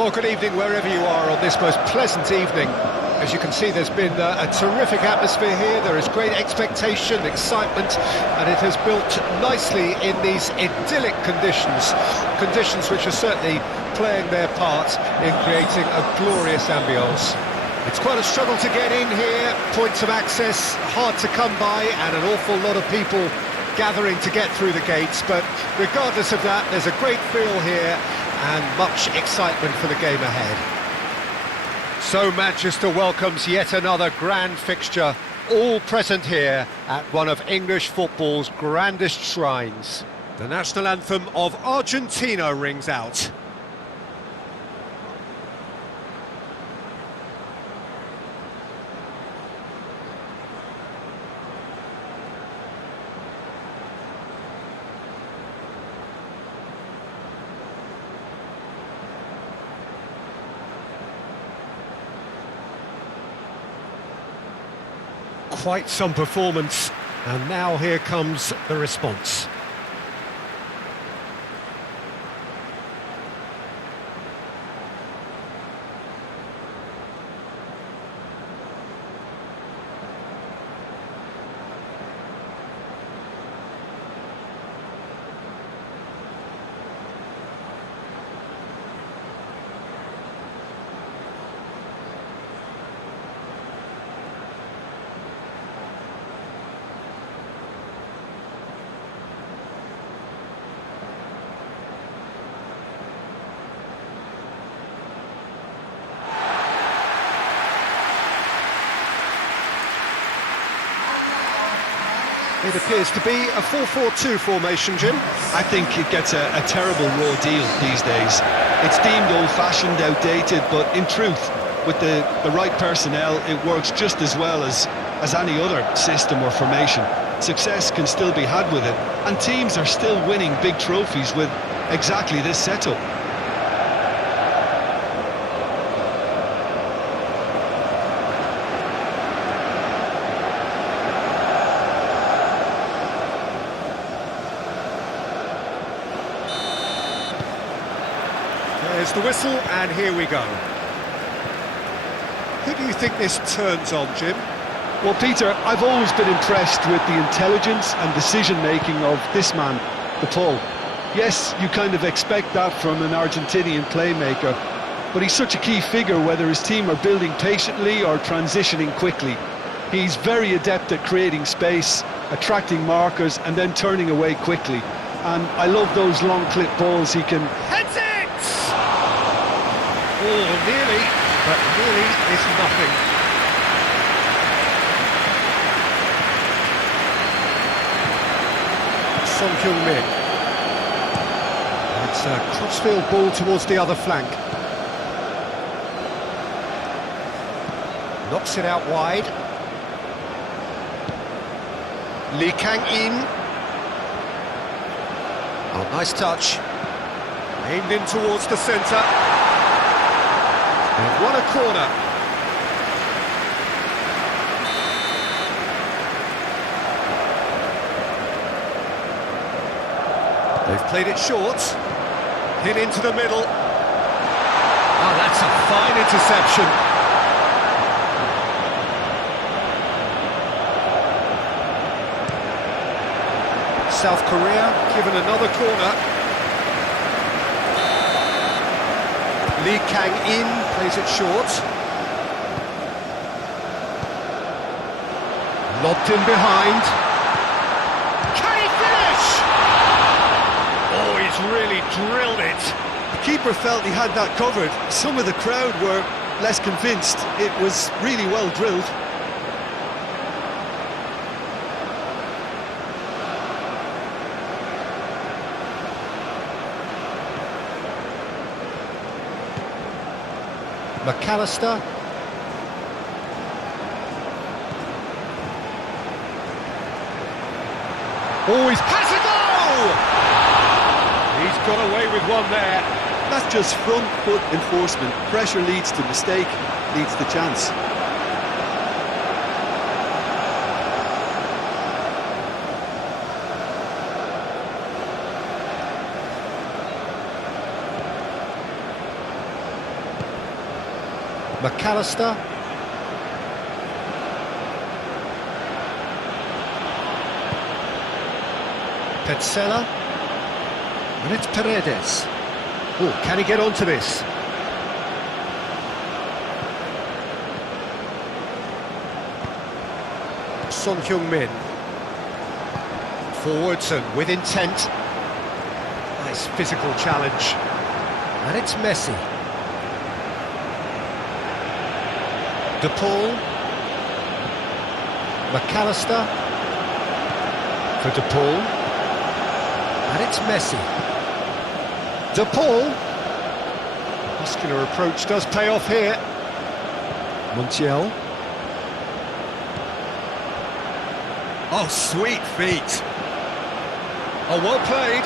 Well, good evening wherever you are on this most pleasant evening. As you can see, there's been a terrific atmosphere here. There is great expectation, excitement, and it has built nicely in these idyllic conditions. Conditions which are certainly playing their part in creating a glorious ambience. It's quite a struggle to get in here, points of access hard to come by, and an awful lot of people gathering to get through the gates. But regardless of that, there's a great feel here and much excitement for the game ahead. So Manchester welcomes yet another grand fixture, all present here at one of English football's grandest shrines. The national anthem of Argentina rings out. Quite some performance, and now here comes the response. It appears to be a 4-4-2 formation, Jim. I think it gets a terrible raw deal these days. It's deemed old-fashioned, outdated, but in truth, with the right personnel, it works just as well as any other system or formation. Success can still be had with it, and teams are still winning big trophies with exactly this setup. There's the whistle, and here we go. Who do you think this turns on, Jim? Well, Peter, I've always been impressed with the intelligence and decision-making of this man, the Paul. Yes, you kind of expect that from an Argentinian playmaker, but he's such a key figure whether his team are building patiently or transitioning quickly. He's very adept at creating space, attracting markers, and then turning away quickly. And I love those long clip balls he can... Heads it! Oh, nearly, but nearly is nothing. Son-Heung-min. It's a crossfield ball towards the other flank. Knocks it out wide. Lee Kang-in. Oh, nice touch. Aimed in towards the centre. They've won a corner. They've played it short. Hit into the middle. Oh, that's a fine interception. South Korea given another corner. Lee Kang-in plays it short. Lobbed in behind. Can he finish? Oh, he's really drilled it. The keeper felt he had that covered. Some of the crowd were less convinced. It was really well drilled. McAllister. Oh, has a goal! He's got away with one there. That's just front foot enforcement. Pressure leads to mistake, leads to chance. McAllister. Petzela. And it's Paredes. Oh, can he get onto this? Son Heung-min. Forwards and with intent. Nice physical challenge. And it's Messi. De Paul. McAllister. For De Paul. And it's Messi. De Paul. Muscular approach does pay off here. Montiel. Oh, sweet feet. Oh, well played.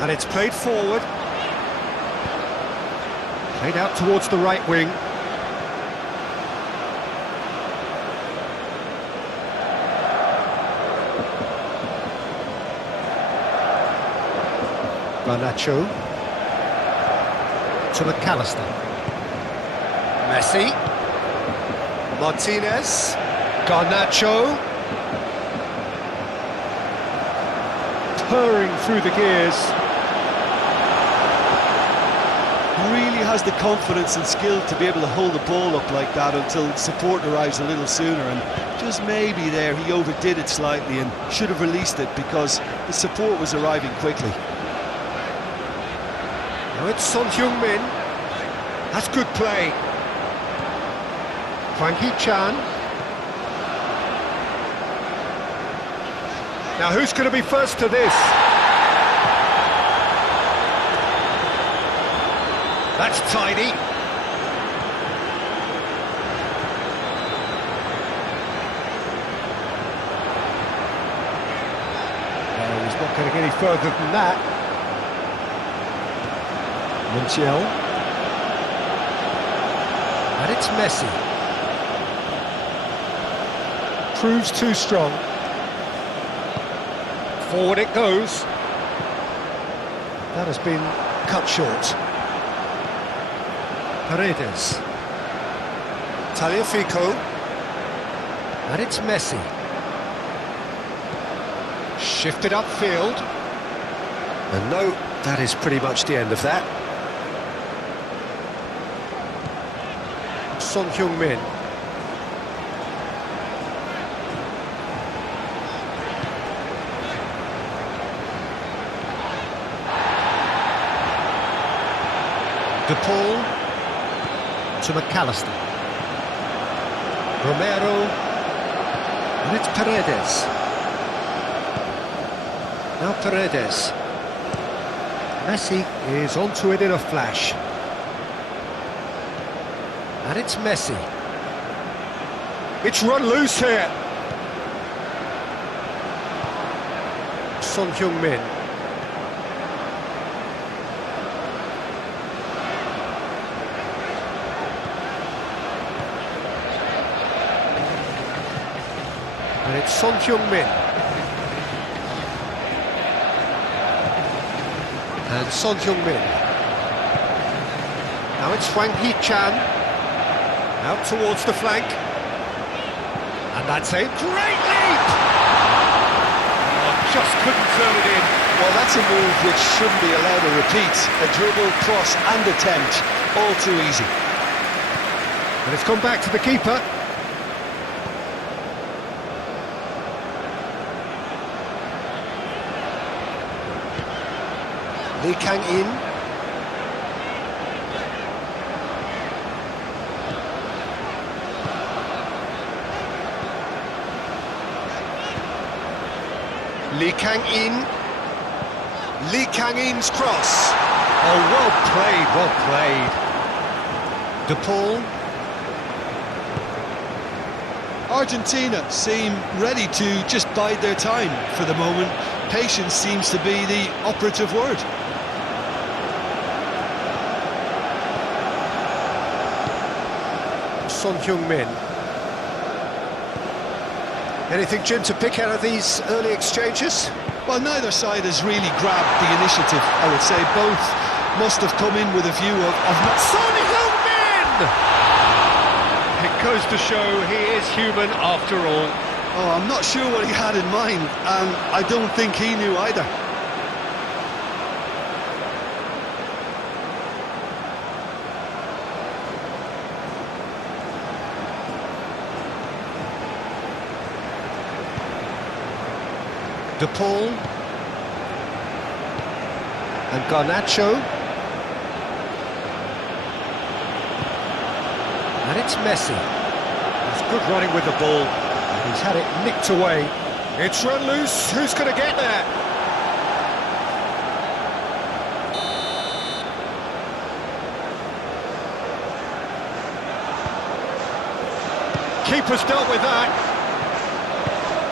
And it's played forward. Played out towards the right wing. Garnacho to McAllister. Messi. Martinez. Garnacho. Purring through the gears. He really has the confidence and skill to be able to hold the ball up like that until support arrives a little sooner, and just maybe there he overdid it slightly and should have released it because the support was arriving quickly. Now it's Son Heung-min. That's good play. Hwang Hee-chan. Now who's going to be first to this? That's tidy. No, he's not going to get any further than that. Montiel. And it's Messi. Proves too strong. Forward it goes. That has been cut short. Paredes. Tagliafico. And it's Messi. Shifted upfield. And no, that is pretty much the end of that. Son Heung-min. De Paul to McAllister. Romero. And it's Paredes. Now Paredes. Messi is onto it in a flash. And it's Messi. It's run loose here. Son Heung-min. And it's Son Heung-min. And Son Heung-min. Now it's Hwang Hee-chan. Out towards the flank. And that's a great leap! Oh, just couldn't turn it in. Well, that's a move which shouldn't be allowed to repeat. A dribble, cross and attempt, all too easy. And it's come back to the keeper. Lee Kang-in. Lee Kang-in. Lee Kang-in's cross. Oh, well played, well played. De Paul. Argentina seem ready to just bide their time for the moment. Patience seems to be the operative word. Son Heung-min. Anything, Jim, to pick out of these early exchanges? Well, neither side has really grabbed the initiative, I would say. Both must have come in with a view of not... Son Heung-min! It goes to show he is human after all. Oh, I'm not sure what he had in mind, and I don't think he knew either. De Paul and Garnacho, and it's Messi. He's good running with the ball, and he's had it nicked away. It's run loose. Who's going to get there? Keeper's dealt with that.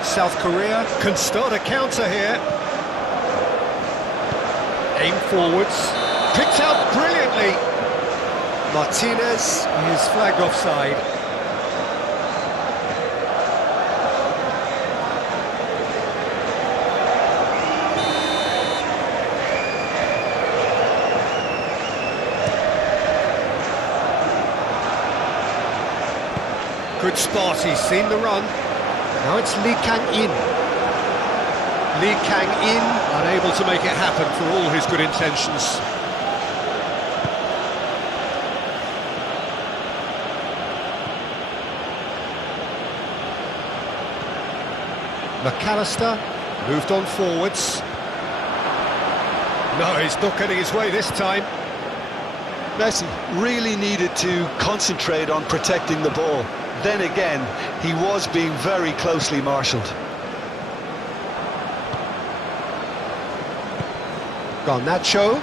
South Korea can start a counter here. Aim forwards. Picked out brilliantly. Martinez is flagged offside. Good spot, he's seen the run. Now it's Lee Kang-in. Lee Kang-in unable to make it happen for all his good intentions. McAllister moved on forwards. No, he's not getting his way this time. Messi really needed to concentrate on protecting the ball. Then again, he was being very closely marshalled. Garnacho.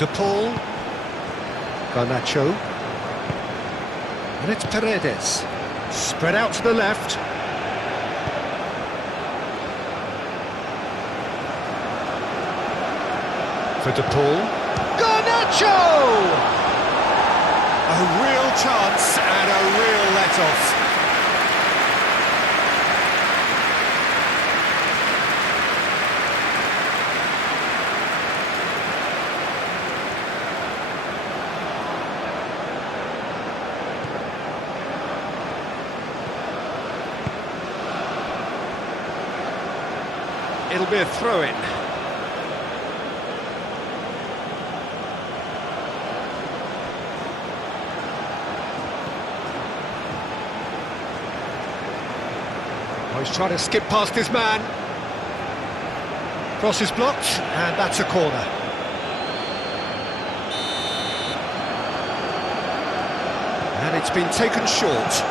De Paul. Garnacho. And it's Paredes. Spread out to the left. For De Paul. Garnacho! A real chance and a real let-off. It'll be a throw-in. He's trying to skip past his man. Cross is blocked, and that's a corner. And it's been taken short.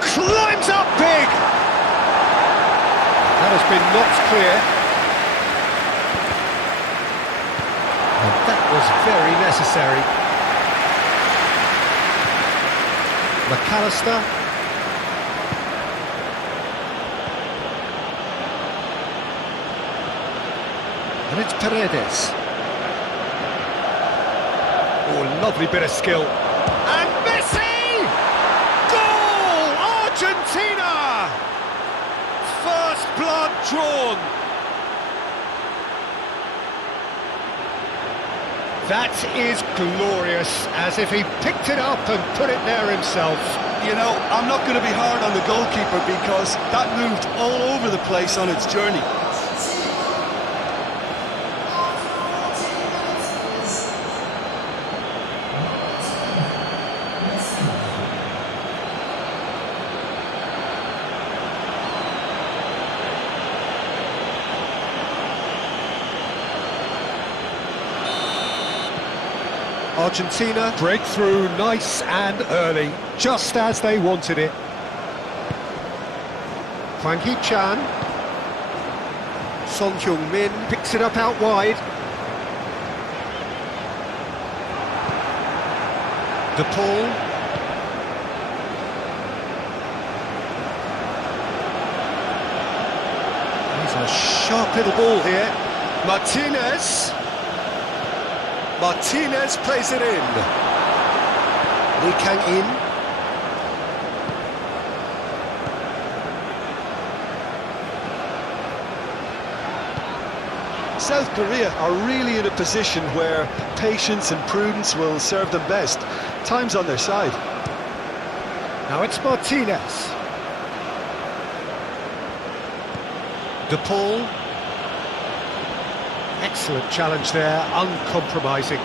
Climbs up big! That has been knocked clear. And that was very necessary. McAllister. And it's Paredes. Oh, lovely bit of skill. And Messi! Goal! Argentina! First blood drawn. That is glorious, as if he picked it up and put it there himself. You know, I'm not going to be hard on the goalkeeper because that moved all over the place on its journey. Argentina break through nice and early, just as they wanted it. Hwang Hee-chan. Son Heung-min picks it up out wide. De Paul. He's a sharp little ball here. Martinez. Martinez plays it in. Lee Kang-in. South Korea are really in a position where patience and prudence will serve them best. Time's on their side. Now it's Martinez. De Paul. Excellent challenge there, uncompromising.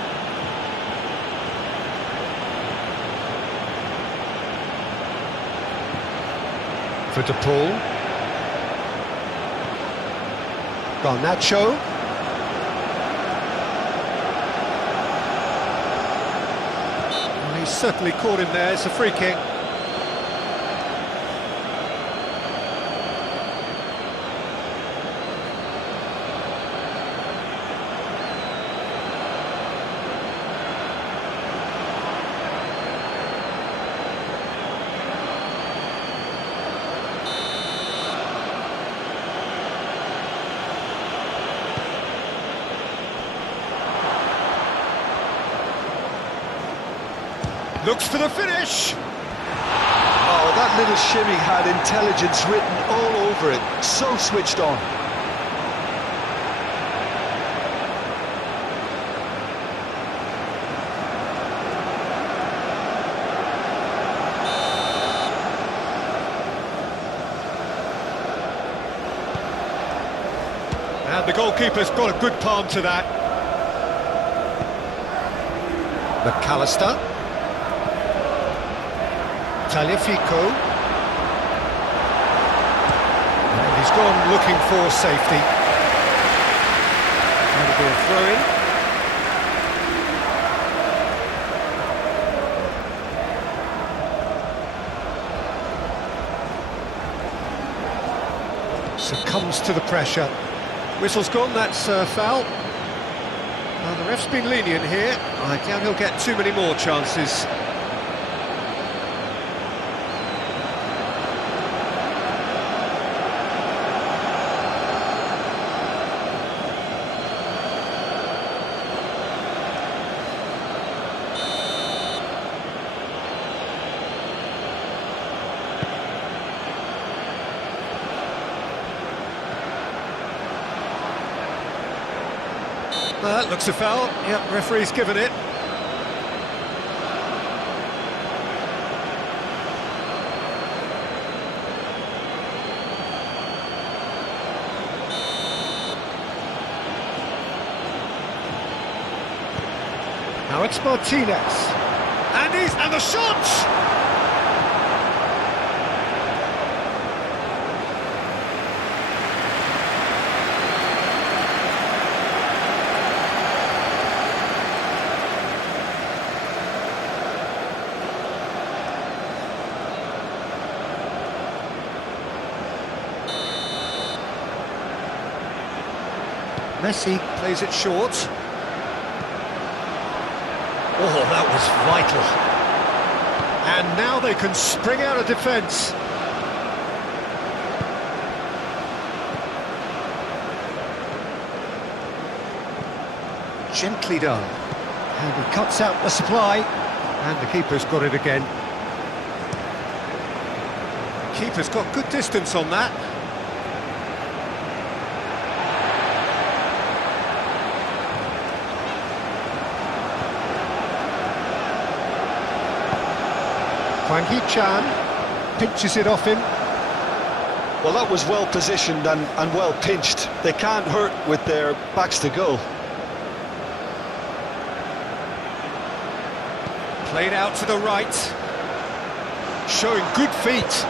For De Paul. Garnacho. Well, he's certainly caught him there, it's a free kick. Looks for the finish. Oh, that little shimmy had intelligence written all over it. So switched on. And the goalkeeper's got a good palm to that. McAllister. Taliafico. And he's gone looking for safety. That'll be a throw-in. Succumbs to the pressure. Whistle's gone, that's foul. Well, the ref's been lenient here. I doubt he'll get too many more chances. That looks a foul. Yep, referee's given it. Now it's Martinez. And the shot! Messi plays it short. Oh, that was vital. And now they can spring out of defence. Gently done. And he cuts out the supply. And the keeper's got it again. Keeper's got good distance on that. Hwang Hee-chan pinches it off him. Well, that was well positioned and well pinched. They can't hurt with their backs to goal. Played out to the right. Showing good feet.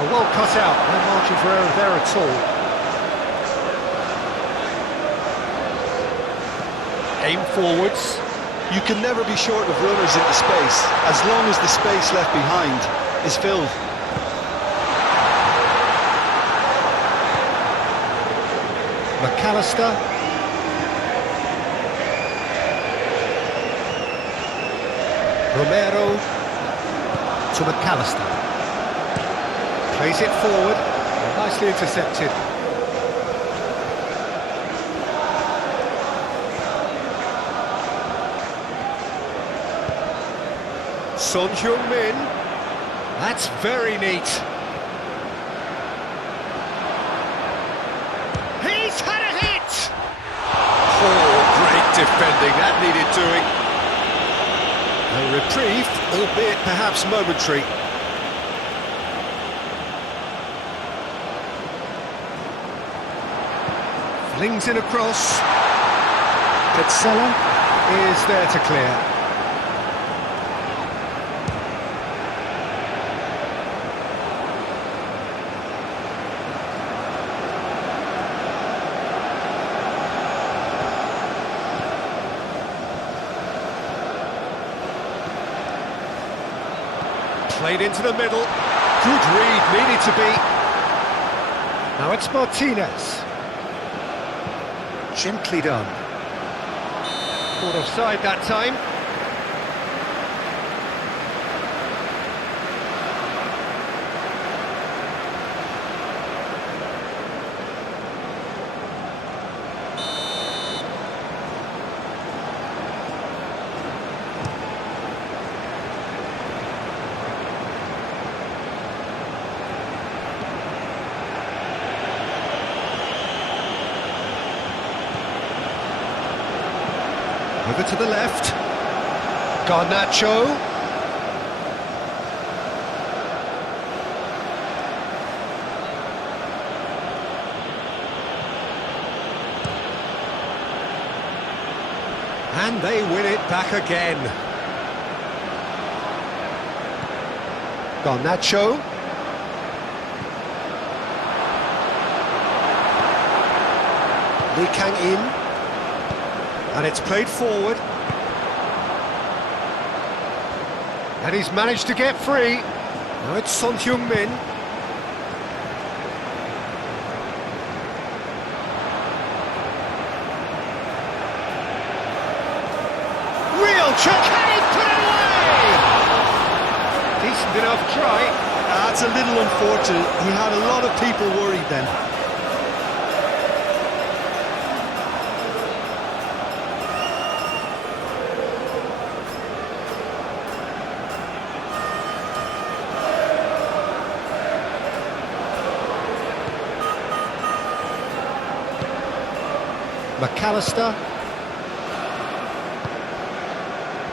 Oh, well cut out. No margin for error there at all. Aim forwards. You can never be short of runners into space, as long as the space left behind is filled. McAllister. Romero to McAllister. Plays it forward, nicely intercepted. Son Heung-min, that's very neat. He's had a hit! defending, that needed doing. A reprieve, albeit perhaps momentary. Flings in across. Petzela is there to clear. Played into the middle. Good read, needed to be. Now it's Martinez. Gently done. Caught offside that time. Over to the left. Garnacho. And they win it back again. Garnacho. Lee Kang in. And it's played forward. And he's managed to get free. Now it's Son Heung-min. Real check, and he put it away! Decent enough try. That's a little unfortunate. He had a lot of people worried then. McAllister.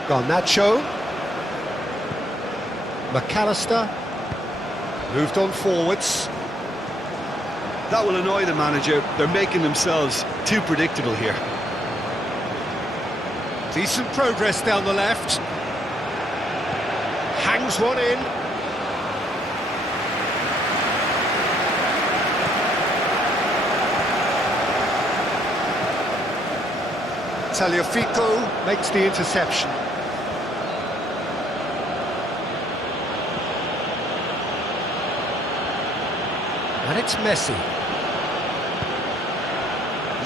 Garnacho. McAllister. Moved on forwards. That will annoy the manager. They're making themselves too predictable here. Decent progress down the left. Hangs one in. Tagliafico makes the interception. And it's Messi.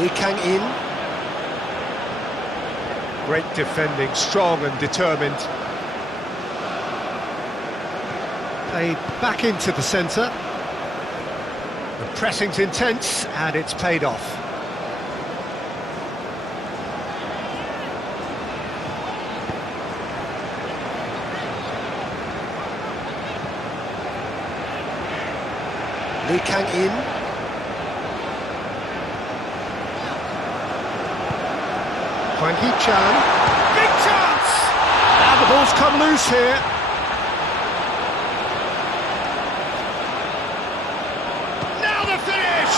Lee Kang in. Great defending, strong and determined. Played back into the centre. The pressing's intense and it's paid off. Lee Kang in. Hwang Hee-chan. Big chance! Now the ball's come loose here. Now the finish!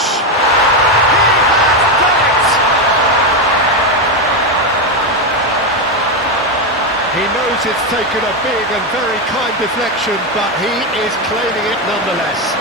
He has done it! He knows it's taken a big and very kind deflection, but he is claiming it nonetheless.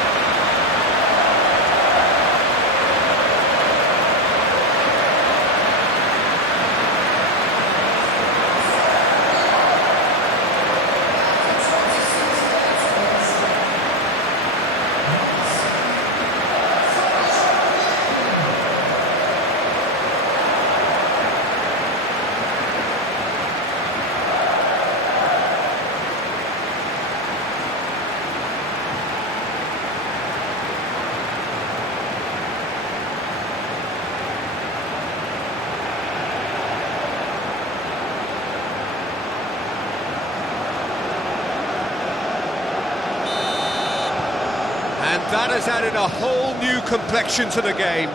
And that has added a whole new complexion to the game.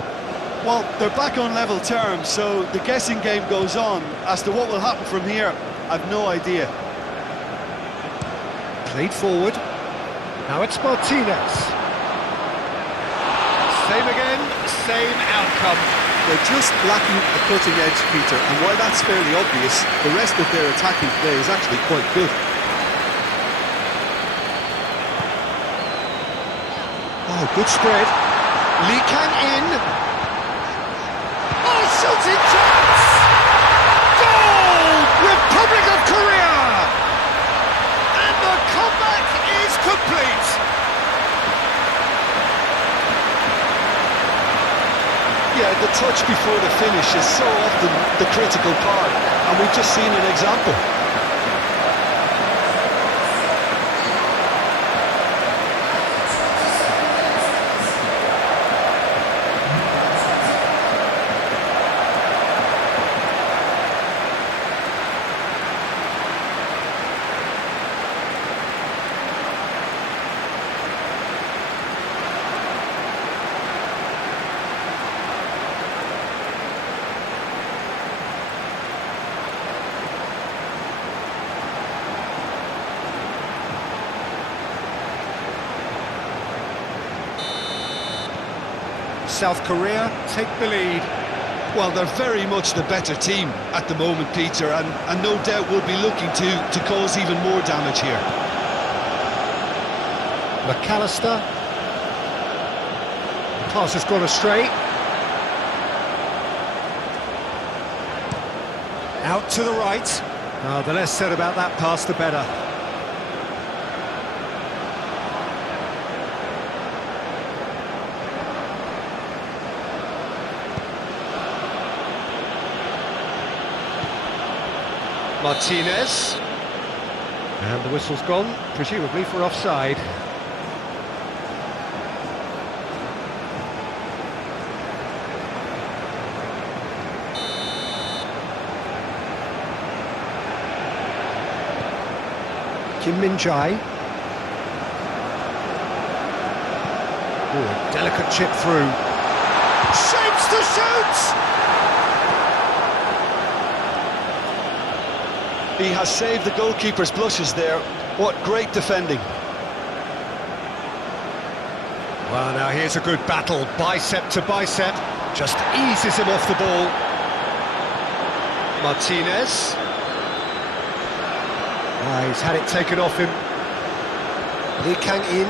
Well, they're back on level terms, so the guessing game goes on. As to what will happen from here, I've no idea. Played forward. Now it's Martinez. Same again, same outcome. They're just lacking a cutting edge, Peter, and while that's fairly obvious, the rest of their attacking play is actually quite good. Oh, good spread. Lee Kang in. Oh, shooting chance! Goal! Republic of Korea! And the comeback is complete! Yeah, the touch before the finish is so often the critical part, and we've just seen an example. South Korea take the lead. Well, they're very much the better team at the moment, Peter, and no doubt will be looking to cause even more damage here. McAllister. Pass has gone astray. Out to the right. Oh, the less said about that pass, the better. Martinez. And the whistle's gone, presumably for offside. Kim Min-jae. Oh, a delicate chip through. Shapes to shoot! He has saved the goalkeeper's blushes there. What great defending. Well, now here's a good battle, bicep to bicep. Just eases him off the ball. Martinez. He's had it taken off him. Lee Kang in.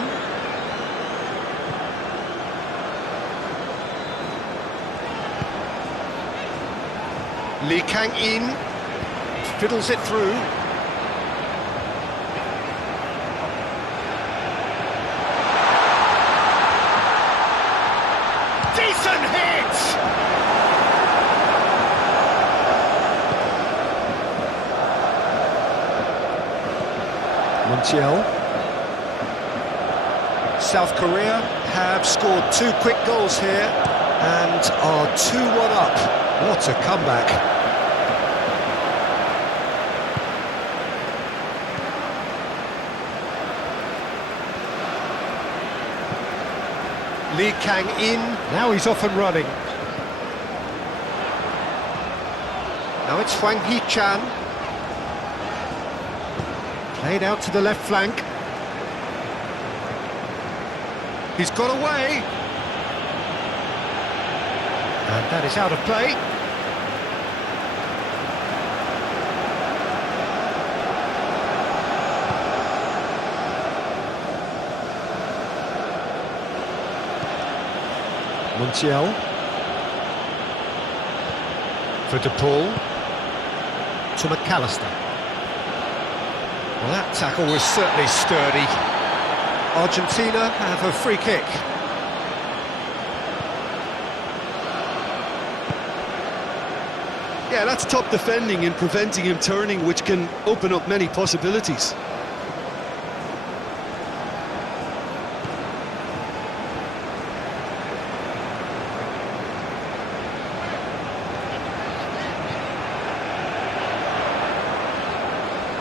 Lee Kang in. Fiddles it through. Decent hit! Montiel. South Korea have scored 2 quick goals here and are 2-1 up. What a comeback. Lee Kang in, now he's off and running. Now it's Hwang Hee-chan. Played out to the left flank. He's got away. And that is out of play. Montiel. For De Paul. To McAllister. Well, that tackle was certainly sturdy. Argentina have a free kick. Yeah, that's top defending and preventing him turning, which can open up many possibilities.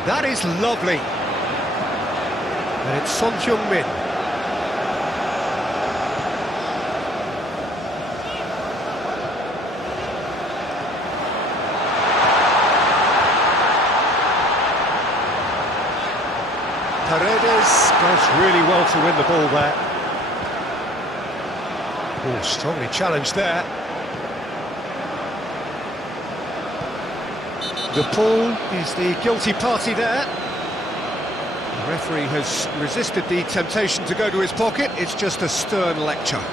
That is lovely. And it's Son Heung-min. Paredes does really well to win the ball there. Oh, strongly challenged there. The Paul is the guilty party there. The referee has resisted the temptation to go to his pocket. It's just a stern lecture.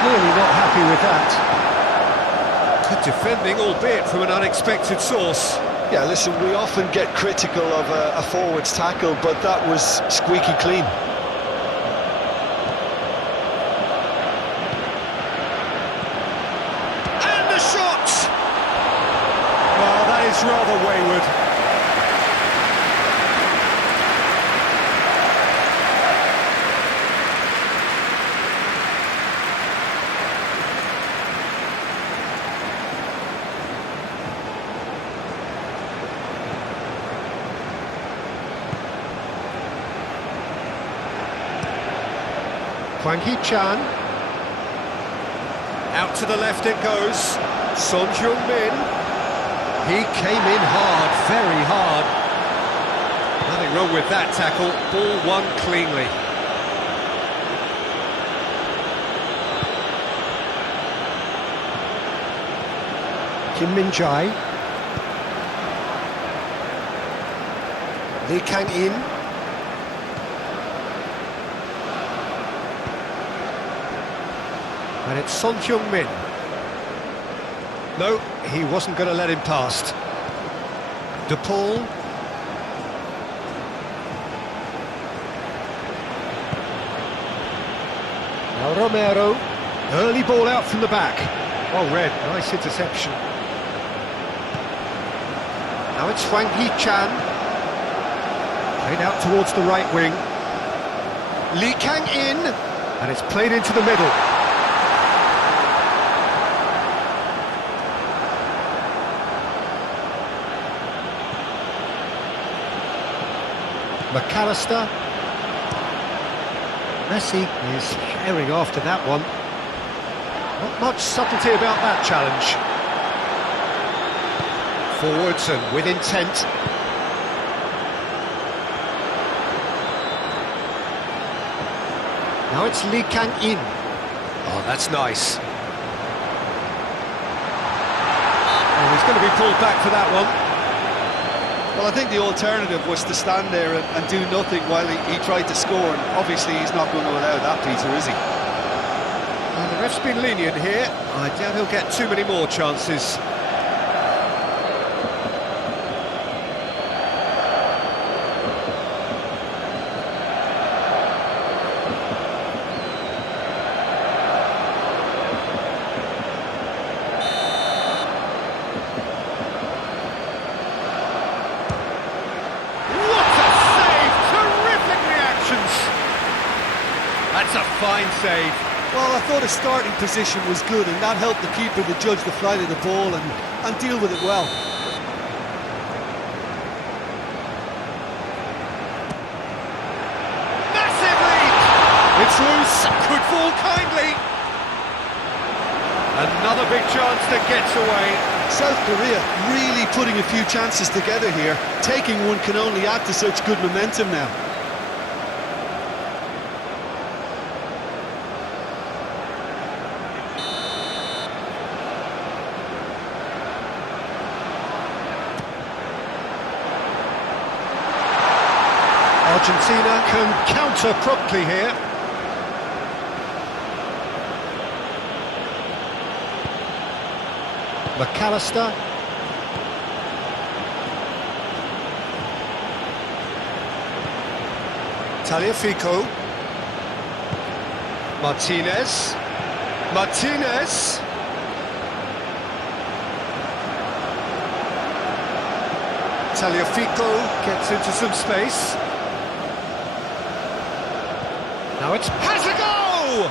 Clearly not happy with that. Good defending, albeit from an unexpected source. Yeah, listen, we often get critical of a forward's tackle, but that was squeaky clean. And the shot! Well, that is rather wayward. Hwang Hee-chan. Out to the left it goes. Son Heung-min. He came in hard, very hard. Nothing wrong with that tackle. Ball won cleanly. Kim Min-jae. Lee Kang-in. And it's Son Heung-min. No, he wasn't going to let him past. De Paul. Now Romero. Early ball out from the back. Well read, nice interception. Now it's Hwang Hee-chan. Played out towards the right wing. Lee Kang-in. And it's played into the middle. McAllister. Messi is herring after that one. Not much subtlety about that challenge. Forwards and with intent. Now it's Lee Kang-in. Oh, that's nice. Oh, he's going to be pulled back for that one. Well, I think the alternative was to stand there and do nothing while he tried to score, and obviously he's not going to allow that, Peter, is he? Well, the ref's been lenient here. I doubt he'll get too many more chances. That's a fine save. Well, I thought his starting position was good, and that helped the keeper to judge the flight of the ball and deal with it well. Massive lead! It's loose, could fall kindly. Another big chance that gets away. South Korea really putting a few chances together here. Taking one can only add to such good momentum now. Argentina can counter promptly here. McAllister. Tagliafico. Martinez. Martinez. Tagliafico gets into some space. Now it's has a go!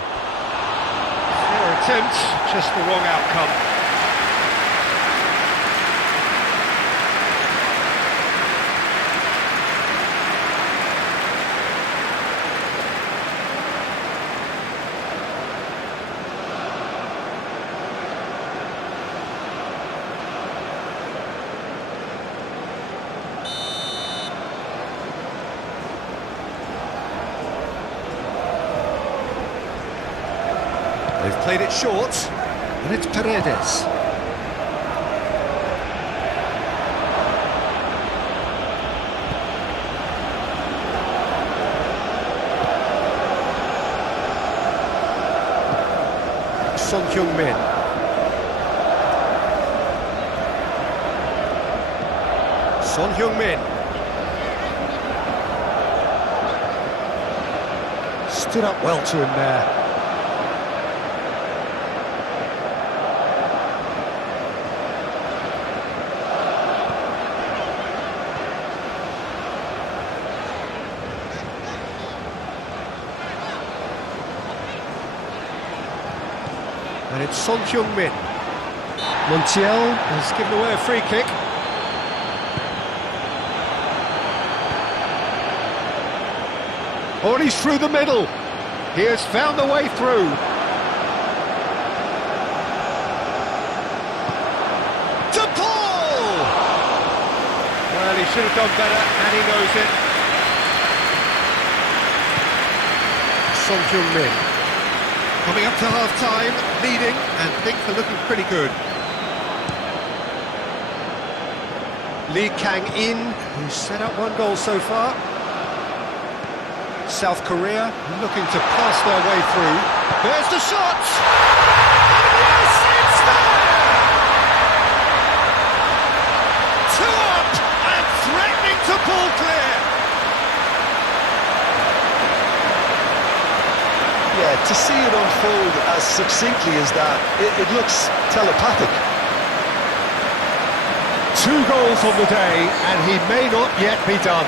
Fair attempt, just the wrong outcome. Played it short, and it's Paredes. Son-Heung-min. Son-Heung-min. Stood up well to him there. And it's Son-Heung-min. Montiel has given away a free kick. Oh, and he's through the middle. He has found the way through. To Paul! Well, he should have done better, and he knows it. Son-Heung-min. Coming up to half-time, leading, and things are looking pretty good. Lee Kang-in, who's set up one goal so far. South Korea looking to pass their way through. There's the shot! And yes, it's there! 2 up and threatening to pull clear. Yeah, to see it unfold as succinctly as that, it looks telepathic. 2 goals on the day, and he may not yet be done.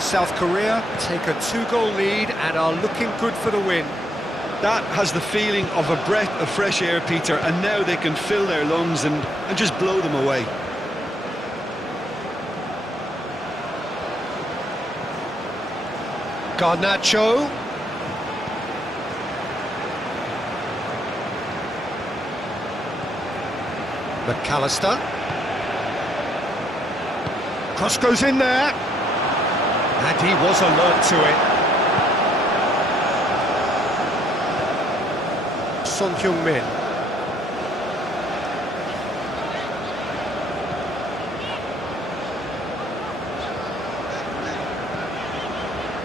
South Korea take a 2-goal lead and are looking good for the win. That has the feeling of a breath of fresh air, Peter, and now they can fill their lungs and just blow them away. Garnacho. McAllister. Cross goes in there. And he was alert to it. Son-Heung-min.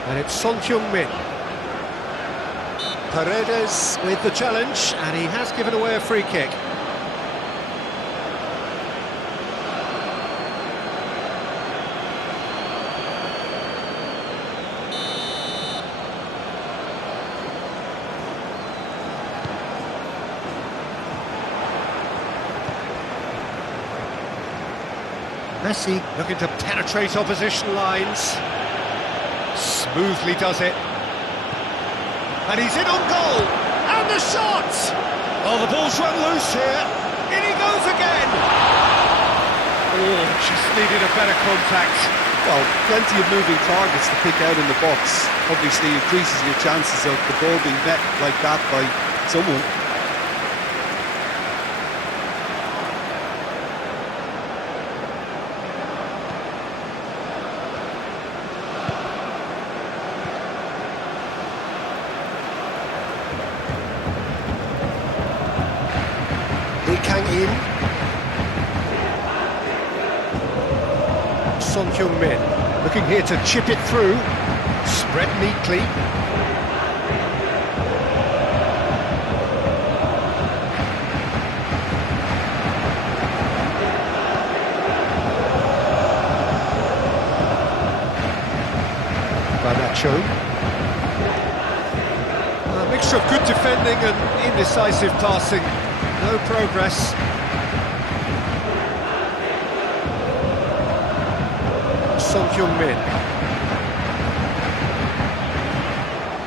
And it's Son-Heung-min. Paredes with the challenge, and he has given away a free kick. Messi looking to penetrate opposition lines. Smoothly does it. And he's in on goal! And the shot! Oh, the ball's run loose here. In he goes again! Oh, just needed a better contact. Well, plenty of moving targets to pick out in the box. Obviously increases your chances of the ball being met like that by someone. Lee Kang-in. Son-Heung-min looking here to chip it through. Spread neatly. Garnacho. A mixture of good defending and indecisive passing. No progress. Son-Heung-min.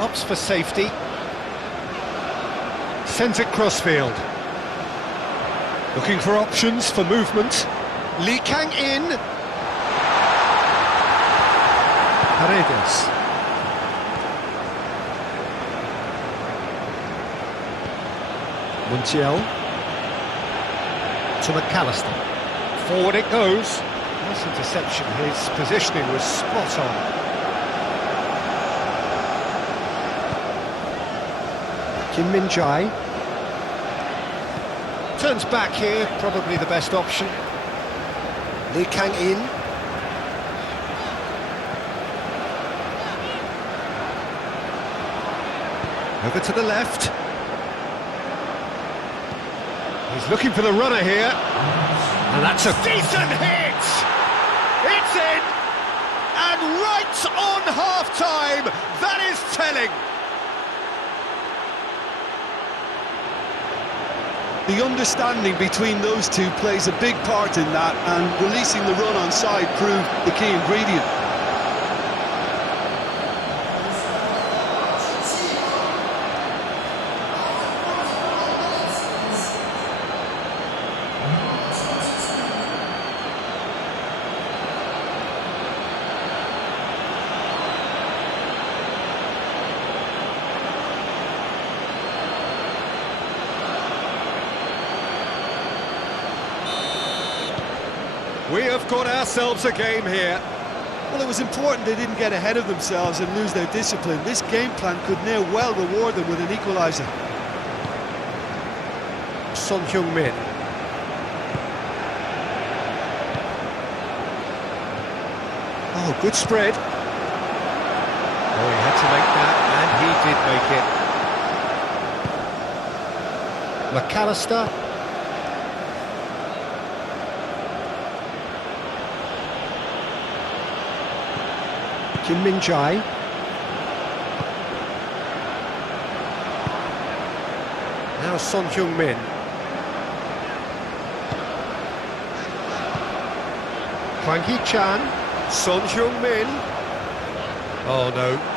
Opts for safety. Sends it crossfield. Looking for options for movement. Lee Kang in. Paredes. Montiel. To McAllister. Forward it goes. Nice interception. His positioning was spot on. Kim Min-jae. Turns back here, probably the best option. Lee Kang in. Over to the left. He's looking for the runner here. And that's a decent hit! It's in! And right on half-time! That is telling! The understanding between those two plays a big part in that, and releasing the run on side proved the key ingredient. We have got ourselves a game here. Well, it was important they didn't get ahead of themselves and lose their discipline. This game plan could now well reward them with an equaliser. Son Heung-min. Oh, good spread. Oh, he had to make that, and he did make it. McAllister. Kim Min-jae. Now Son Heung-min. Hwang Hee-chan. Son Heung-min. Oh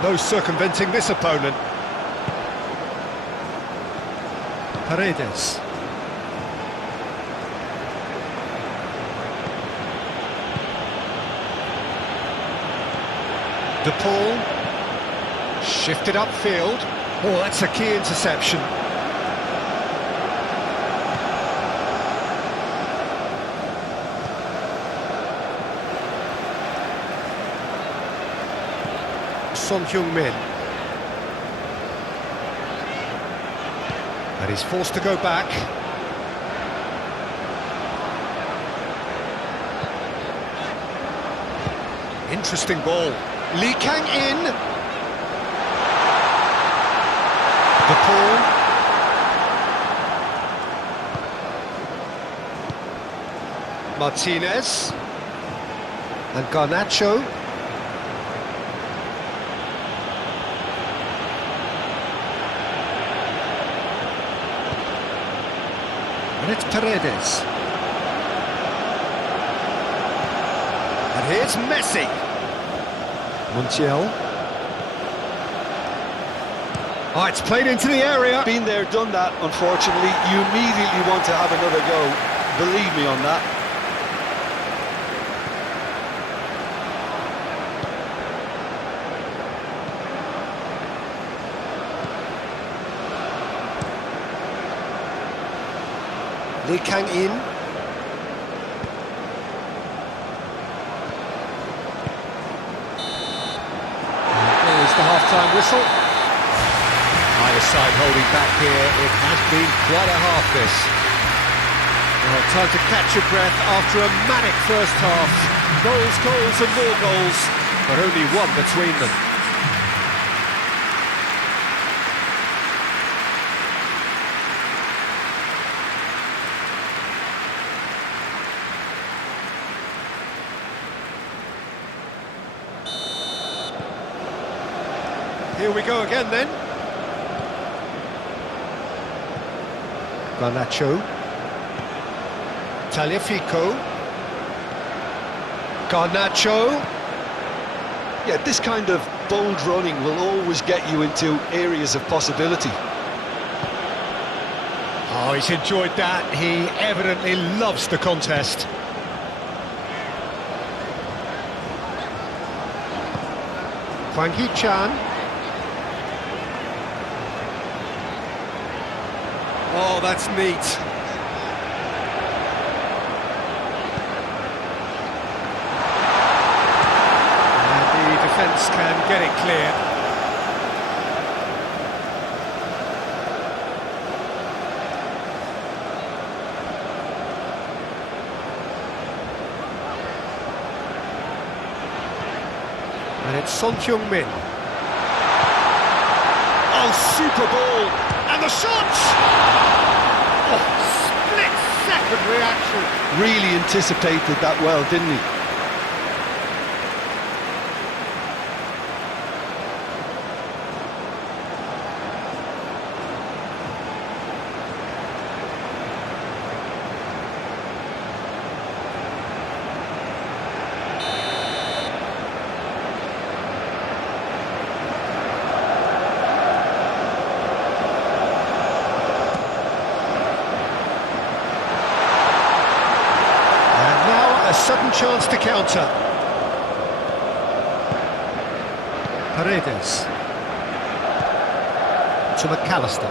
no circumventing this opponent. Paredes. De Paul, shifted upfield. Oh, that's a key interception. Son Heung-min. And he's forced to go back. Interesting ball. Lee Kang in. De Paul. Martinez. And Garnacho. And it's Paredes. And here's Messi. Montiel. Oh, it's played into the area. Been there, done that, unfortunately. You immediately want to have another go. Believe me on that. Lee Kang in. There's the half-time whistle. Either side holding back here. It has been quite a half, this. Well, time to catch your breath after a manic first half. Goals, goals and more goals, but only one between them. Here we go again then. Garnacho. Tagliafico. Garnacho. Yeah, this kind of bold running will always get you into areas of possibility. Oh, he's enjoyed that. He evidently loves the contest. Hwang Hee-chan. Oh, that's neat. And the defence can get it clear. And it's Son Heung-min. Oh, super ball! And the shot! Oh, split-second reaction. Really anticipated that well, didn't he? A sudden chance to counter. Paredes. To McAllister.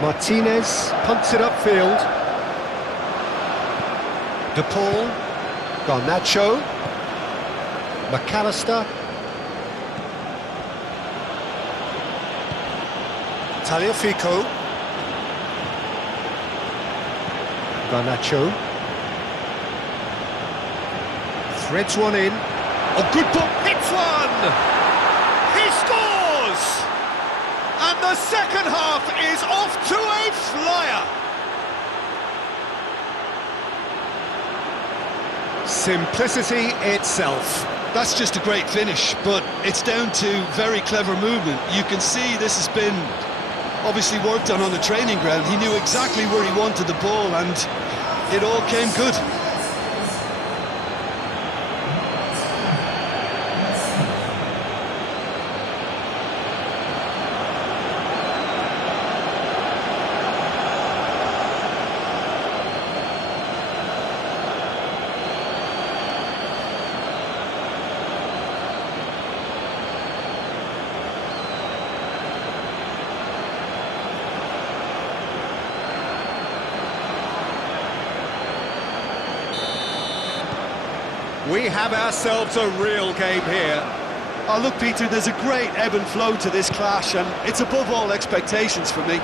Martinez punts it upfield. De Paul. Garnacho. McAllister. Tagliafico. Garnacho threads one in. Oh, good ball, hits one! He scores! And the second half is off to a flyer! Simplicity itself. That's just a great finish, but it's down to very clever movement. You can see this has been obviously worked on the training ground. He knew exactly where he wanted the ball and it all came good. We have ourselves a real game here. Oh, look, Peter, there's a great ebb and flow to this clash, and it's above all expectations for me.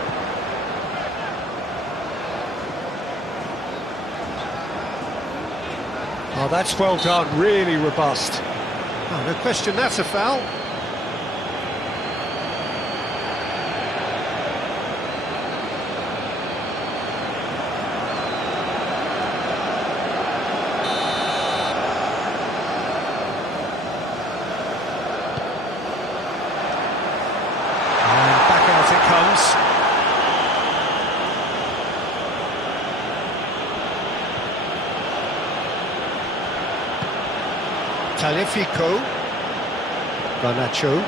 Oh, that's well done, really robust. Oh, no question, that's a foul. Tagliafico, Garnacho,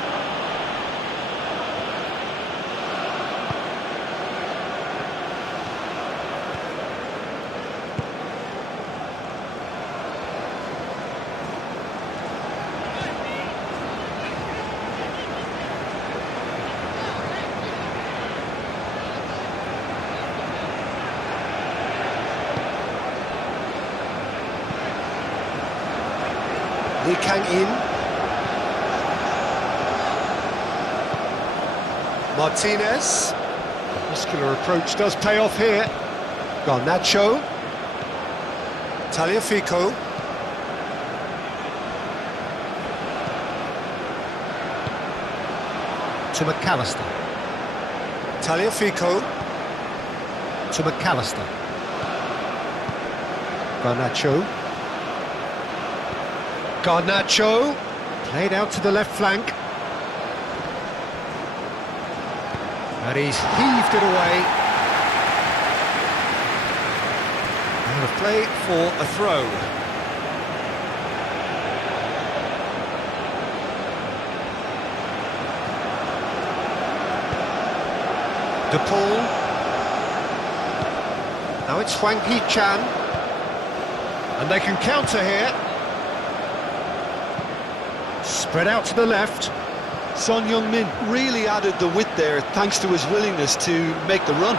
Lee Kang-in, Martinez, muscular approach does pay off here. Garnacho, Tagliafico, to McAllister, Tagliafico, to McAllister, Garnacho, Garnacho, played out to the left flank. And he's heaved it away. Out of play for a throw. De Paul. Now it's Hwang Hee-chan. And they can counter here. Spread out to the left. Son Heung-min really added the width there thanks to his willingness to make the run.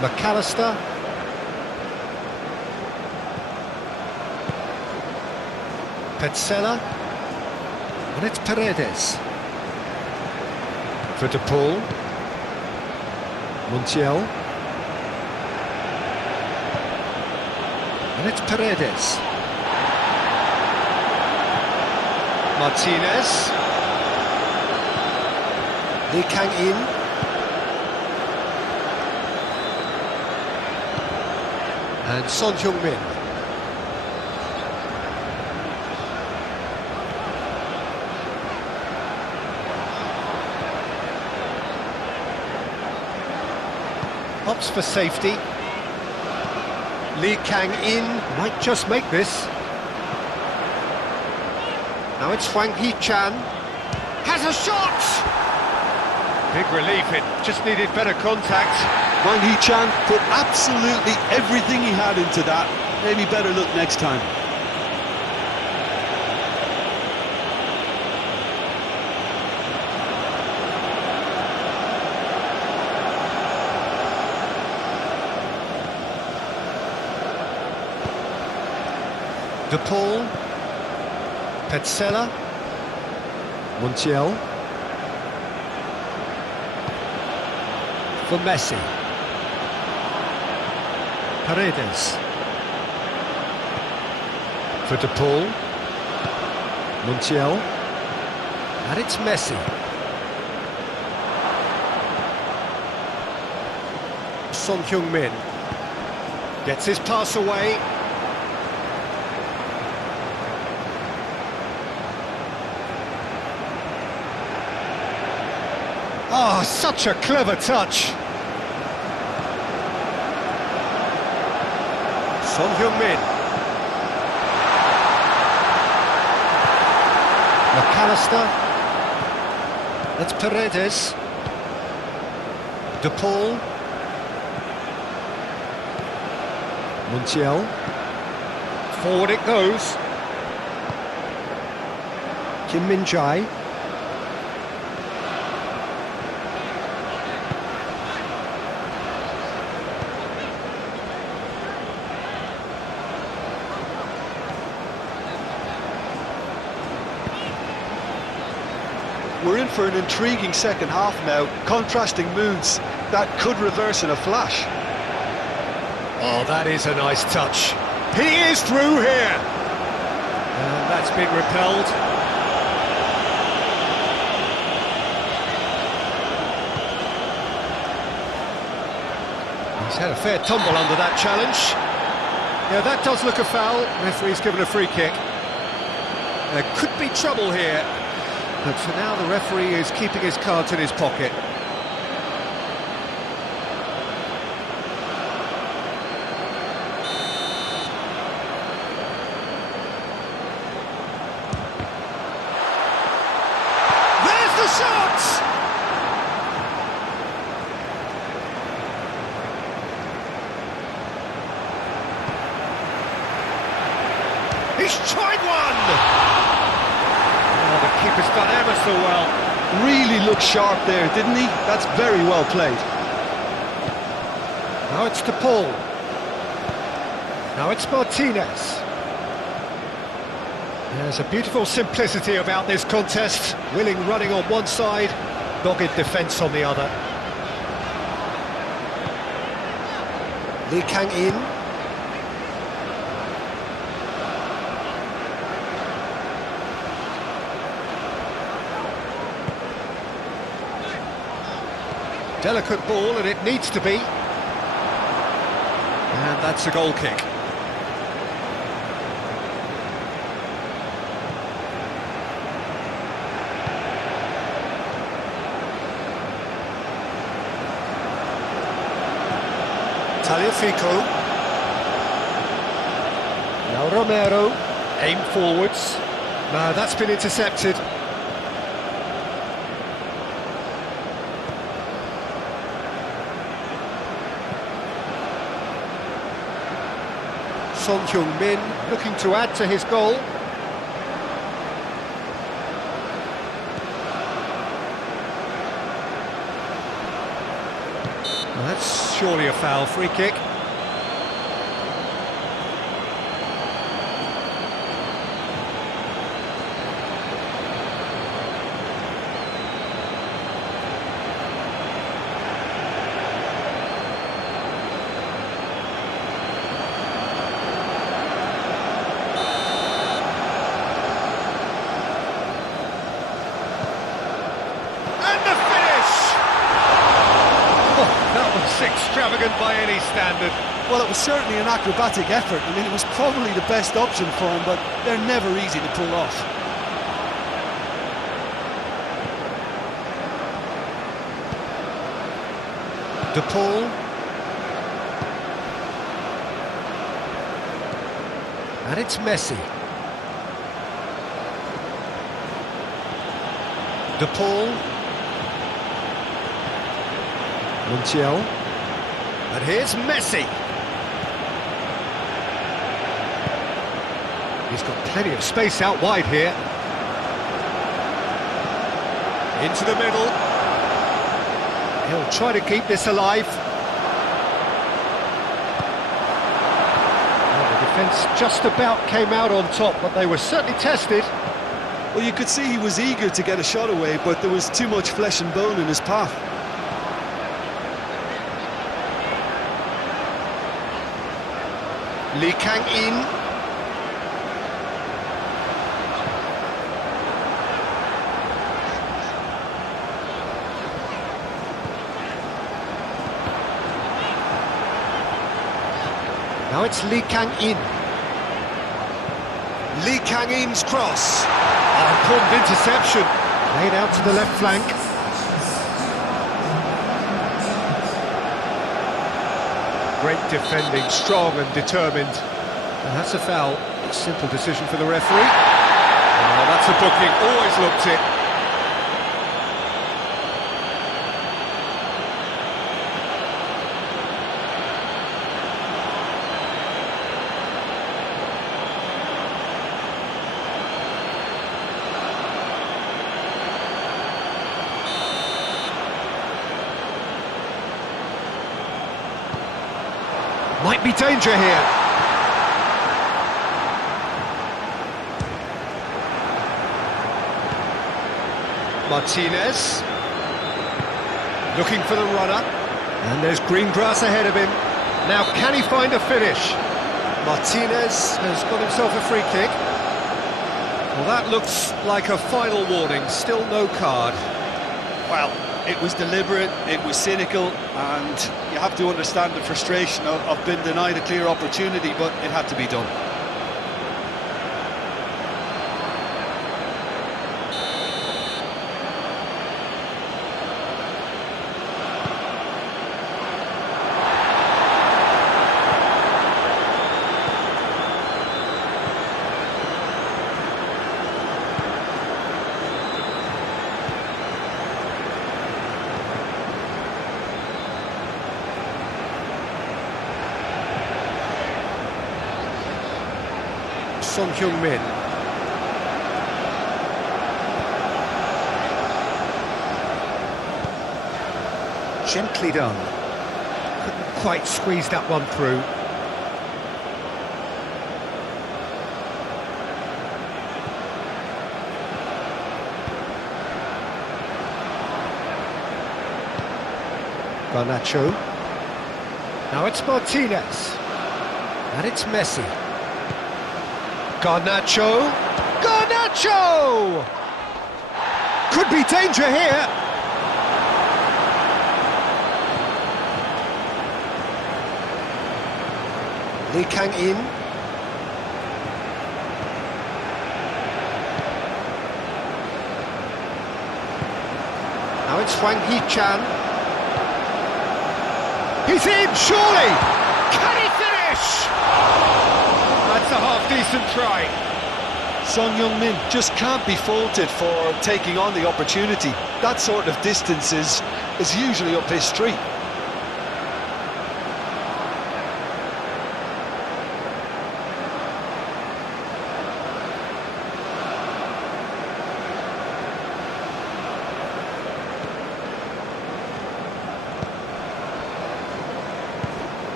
McAllister. Petzela. And it's Paredes. For De Paul. Montiel. And it's Paredes. Martinez. Lee Kang-in. And Son Heung-min. Opts for safety. Lee Kang-in might just make this. Now it's Hwang Hee-chan. Has a shot! Big relief, it just needed better contact. Hwang Hee-chan put absolutely everything he had into that. Maybe better look next time. De Paul. Petzela. Montiel. For Messi. Paredes. For De Paul. Montiel. And it's Messi. Son Heung-min gets his pass away. Oh, such a clever touch. Son Heung-min. McAllister. That's Paredes. De Paul. Montiel. Forward it goes. Kim Min-jae. We're in for an intriguing second half now, contrasting moods that could reverse in a flash. Oh, that is a nice touch. He is through here. And that's been repelled. He's had a fair tumble under that challenge. Yeah, that does look a foul. Referee's given a free kick. There could be trouble here. But for now, the referee is keeping his cards in his pocket. There's the shot! He's tried one! The keeper's done ever so well. Really looked sharp there, didn't he? That's very well played. Now it's De Paul. Now it's Martinez. There's a beautiful simplicity about this contest. Willing running on one side, dogged defence on the other. Lee Kang-in. Delicate ball, and it needs to be. And that's a goal kick. Tagliafico. Now Romero, aim forwards. No, that's been intercepted. Son-Heung-min looking to add to his goal. Well, that's surely a foul, free kick. Extravagant by any standard. Well, it was certainly an acrobatic effort. I mean, it was probably the best option for him, but they're never easy to pull off. De Paul. And it's Messi. De Paul. Montiel. And here's Messi. He's got plenty of space out wide here. Into the middle. He'll try to keep this alive. Well, the defence just about came out on top, but they were certainly tested. Well, you could see he was eager to get a shot away, but there was too much flesh and bone in his path. Lee Kang-in. Now it's Lee Kang-in. Lee Kang-in's cross. Oh, important interception. Laid out to the left flank. Great defending, strong and determined. And that's a foul. Simple decision for the referee. Oh, that's a booking. Always looked it. Might be danger here. Martinez. Looking for the runner. And there's green grass ahead of him. Now, can he find a finish? Martinez has got himself a free kick. Well, that looks like a final warning. Still no card. Well, it was deliberate, it was cynical, and you have to understand the frustration of being denied a clear opportunity, but it had to be done. Son-Heung-min. Gently done. Couldn't quite squeeze that one through. Garnacho. Now it's Martinez. And it's Messi. Garnacho! Garnacho! Could be danger here! Lee Kang-in. Now it's Hwang Hee-chan. He's in, surely! Can he finish? That's that's a half-decent try. Son Heung-min just can't be faulted for taking on the opportunity. That sort of distance is usually up his street.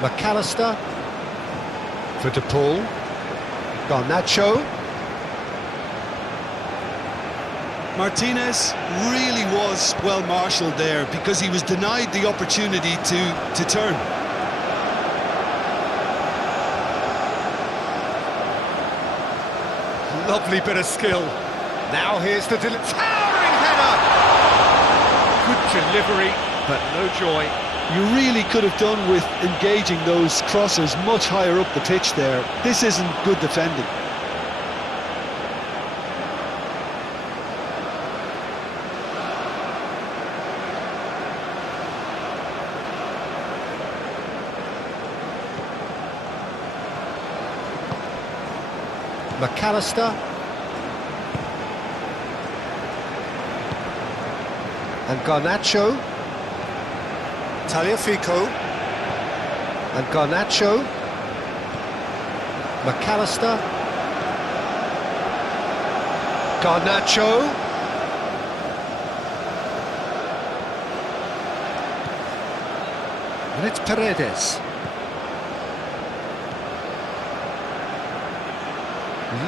McAllister for De Paul. Garnacho. Martinez really was well marshalled there because he was denied the opportunity to turn. Lovely bit of skill. Now here's the towering header. Good delivery, but no joy. You really could have done with engaging those crossers much higher up the pitch there. This isn't good defending. McAllister. And Garnacho. Tagliafico. And Garnacho. McAllister. Garnacho. And it's Paredes.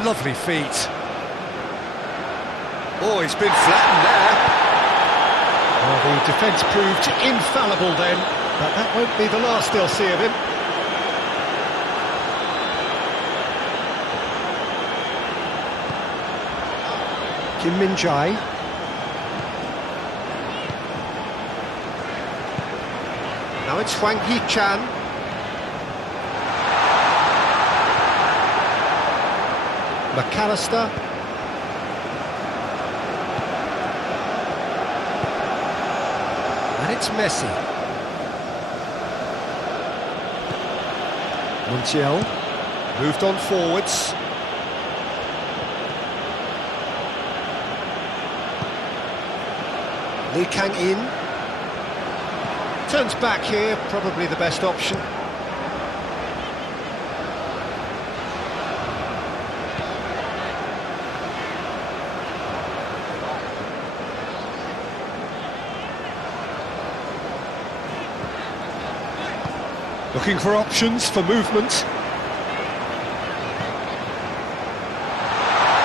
Lovely feet. Oh, he's been flattened there. Well, the defence proved infallible then, but that won't be the last they'll see of him. Kim Min-jae. Now it's Hwang Hee-chan. McAllister. And it's Messi. Montiel moved on forwards. Lee Kang-in turns back here, probably the best option. Looking for options for movement.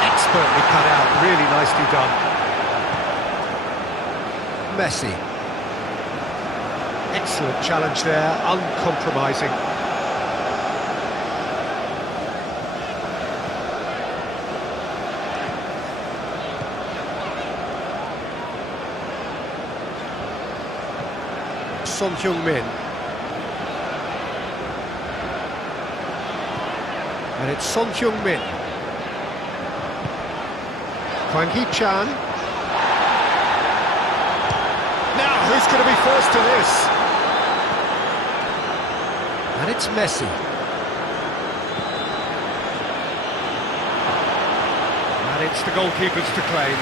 Expertly cut out, really nicely done. Messi. Excellent challenge there, uncompromising. Son Heung-min. And it's Son Heung-min. Hwang Hee-chan. Now, who's going to be first to this? And it's Messi. And it's the goalkeepers to claim.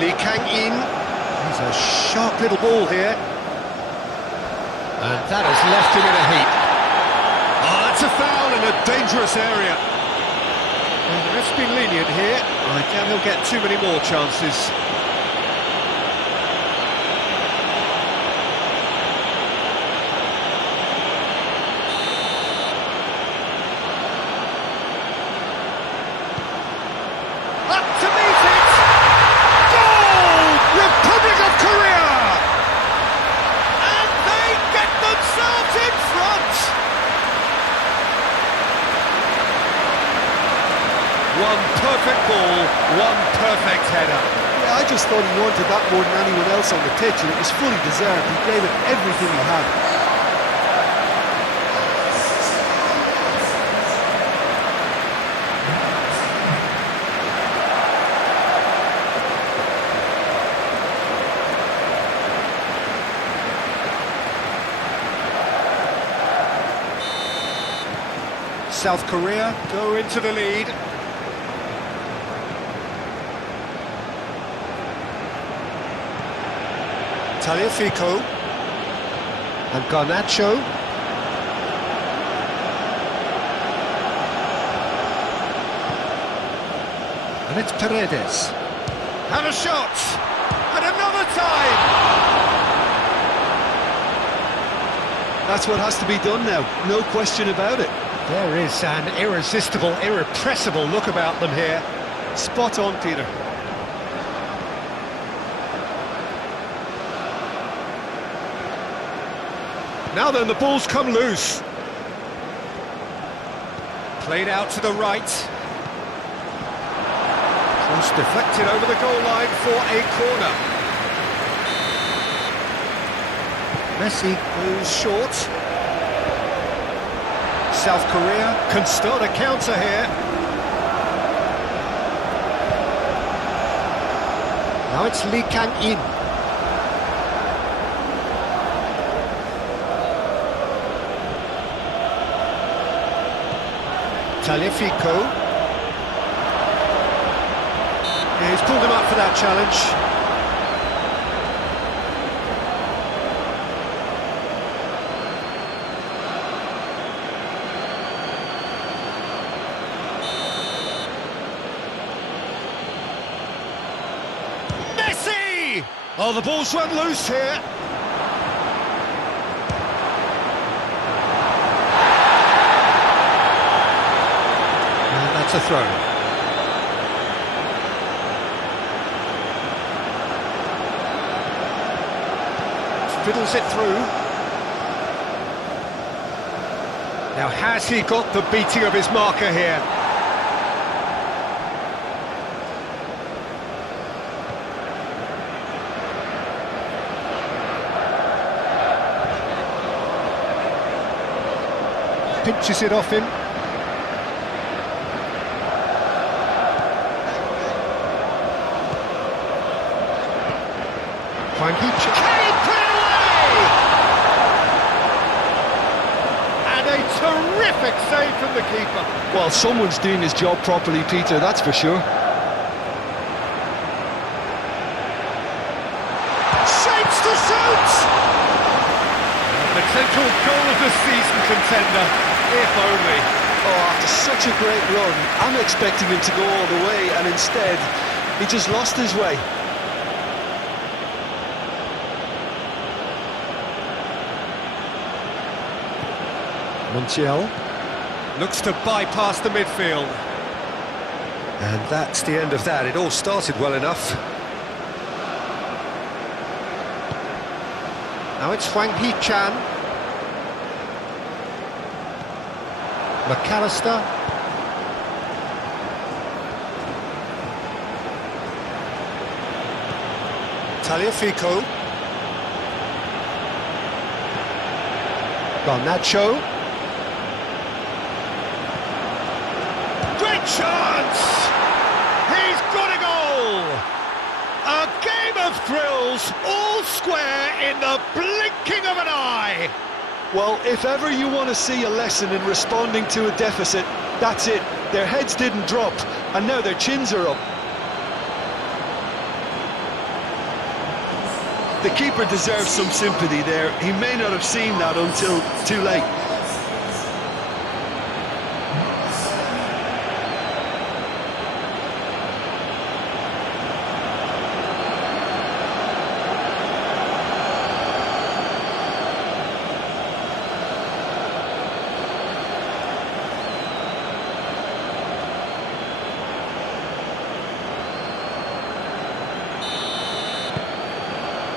Lee Kang-in. He's a sharp little ball here. And that has left him in a heap. Oh, that's a foul in a dangerous area. Well, the ref's been lenient here. I doubt he'll get too many more chances. Up to meet it! Goal! Republic of Korea! And they get themselves in front! One perfect ball, one perfect header. Yeah, I just thought he wanted that more than anyone else on the pitch, and it was fully deserved. He gave it everything he had. South Korea go into the lead. Tagliafico and Garnacho. And it's Paredes. And a shot! And another time! That's what has to be done now, no question about it. There is an irresistible, irrepressible look about them here. Spot on, Peter. Now then, the ball's come loose. Played out to the right. Cross deflected over the goal line for a corner. Messi goes short. South Korea can start a counter here. Now it's Lee Kang-in. Tagliafico. Yeah, he's pulled him up for that challenge. Messi! Oh, the ball's run loose here. A throw. Fiddles it through. Now has he got the beating of his marker here? Pinches it off him. Can he put it away? And a terrific save from the keeper. Well, someone's doing his job properly, Peter, that's for sure. Shapes to shoot! A potential goal of the season contender, if only. Oh, after such a great run, I'm expecting him to go all the way, and instead, he just lost his way. Montiel looks to bypass the midfield. And that's the end of that. It all started well enough. Now it's Hwang Hee-chan. McAllister. Tagliafico. Garnacho. Chance! He's got a goal! A game of thrills, all square in the blinking of an eye! Well, if ever you want to see a lesson in responding to a deficit, that's it. Their heads didn't drop, and now their chins are up. The keeper deserves some sympathy there. He may not have seen that until too late.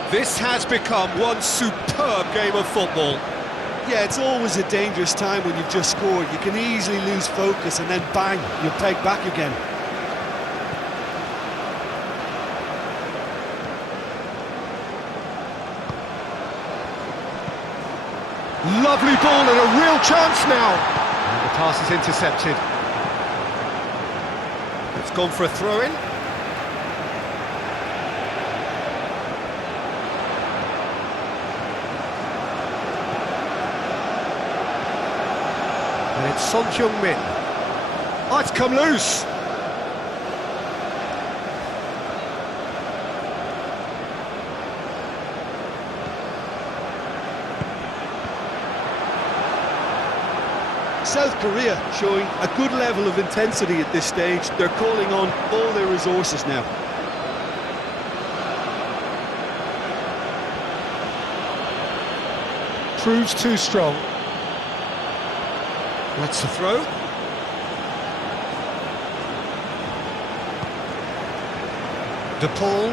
This has become one superb game of football. Yeah, it's always a dangerous time when you've just scored. You can easily lose focus and then bang, you're pegged back again. Lovely ball and a real chance now. And the pass is intercepted. It's gone for a throw-in. it's Son-Heung-min. Oh, it's come loose. South Korea showing a good level of intensity at this stage. They're calling on all their resources now. Proves too strong. That's the throw. De Paul.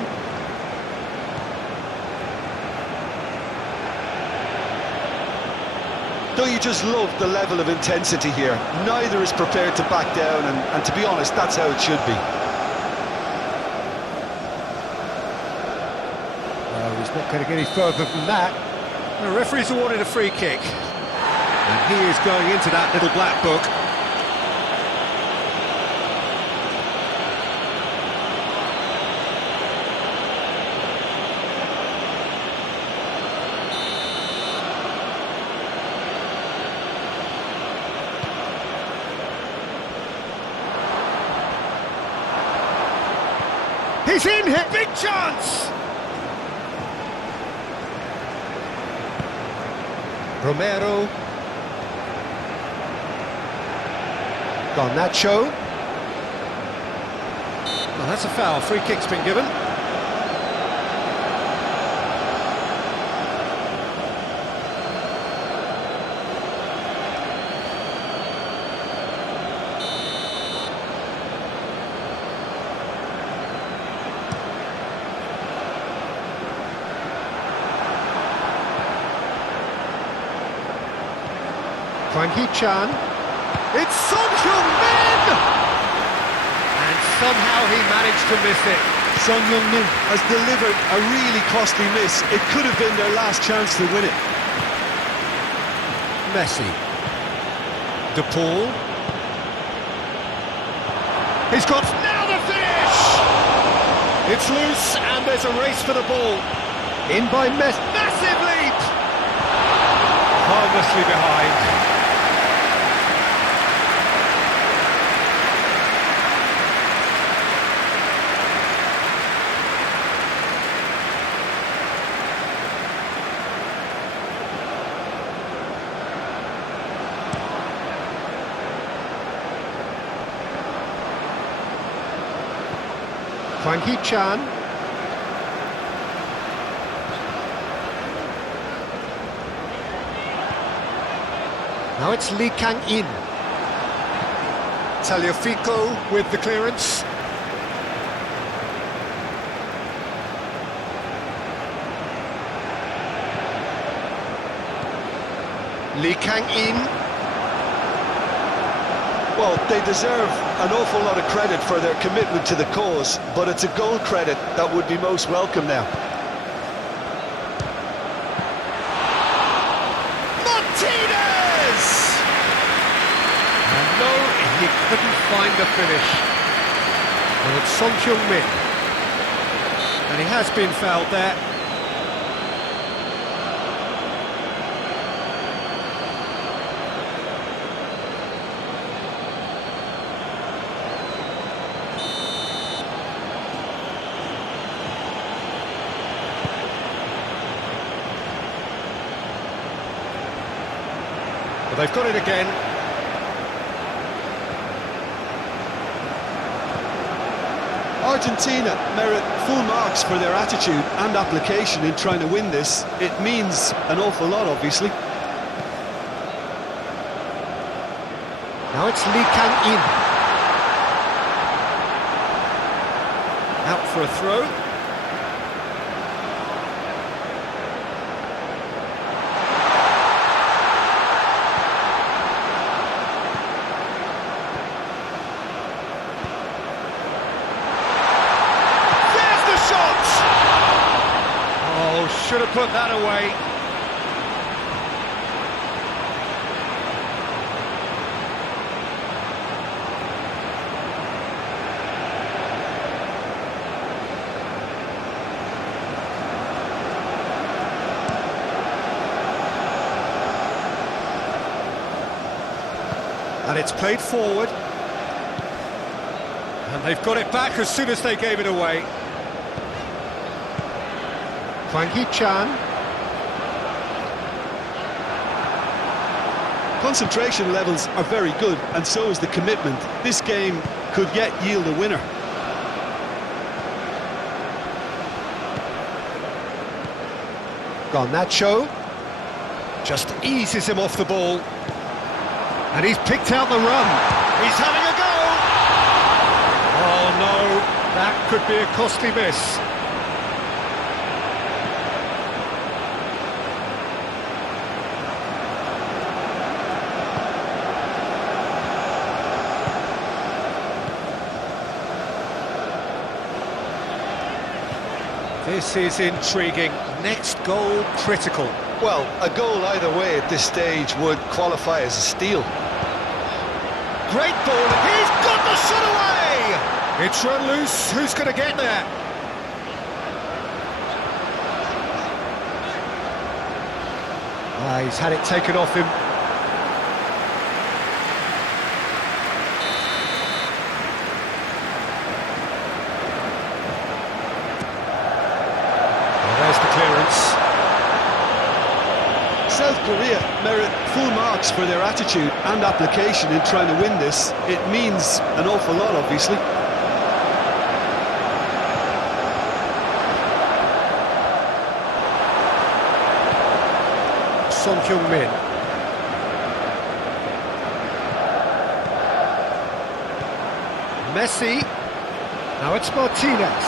Don't you just love the level of intensity here? Neither is prepared to back down, and to be honest, that's how it should be. Oh, he's not going to get any further than that. The referee's awarded a free kick. And he is going into that little black book. He's in here! Big chance! Romero. Garnacho. Well, that's a foul. Free kick's been given. Hwang Hee-chan. It's Son-Heung-min! And somehow he managed to miss it. Son-Heung-min has delivered a really costly miss. It could have been their last chance to win it. Messi. De Paul. He's got... Now the finish! It's loose and there's a race for the ball. In by Messi. Massive leap! Harmlessly behind. Hwang Hee-chan. Now it's Lee Kang-in. Tagliafico with the clearance. Lee Kang-in. Well, they deserve an awful lot of credit for their commitment to the cause, but it's a goal credit that would be most welcome now. Martinez! And no, he couldn't find the finish. Well, it's Son-Heung-min. And he has been fouled there. They've got it again. Argentina merit full marks for their attitude and application in trying to win this. It means an awful lot, obviously. Now it's Lee Kang-in. Out for a throw. Should have put that away. And it's played forward. And they've got it back as soon as they gave it away. Hwang Hee-chan. Concentration levels are very good, and so is the commitment. This game could yet yield a winner. Garnacho just eases him off the ball. And he's picked out the run. He's having a go! Oh no, that could be a costly miss. This is intriguing. Next goal critical. Well, a goal either way at this stage would qualify as a steal. Great ball, he's got the shot away! It's run loose, who's going to get there? He's had it taken off him. There's the clearance. South Korea merit full marks for their attitude and application in trying to win this. It means an awful lot, obviously. Son Heung-min. Messi. Now it's Martinez.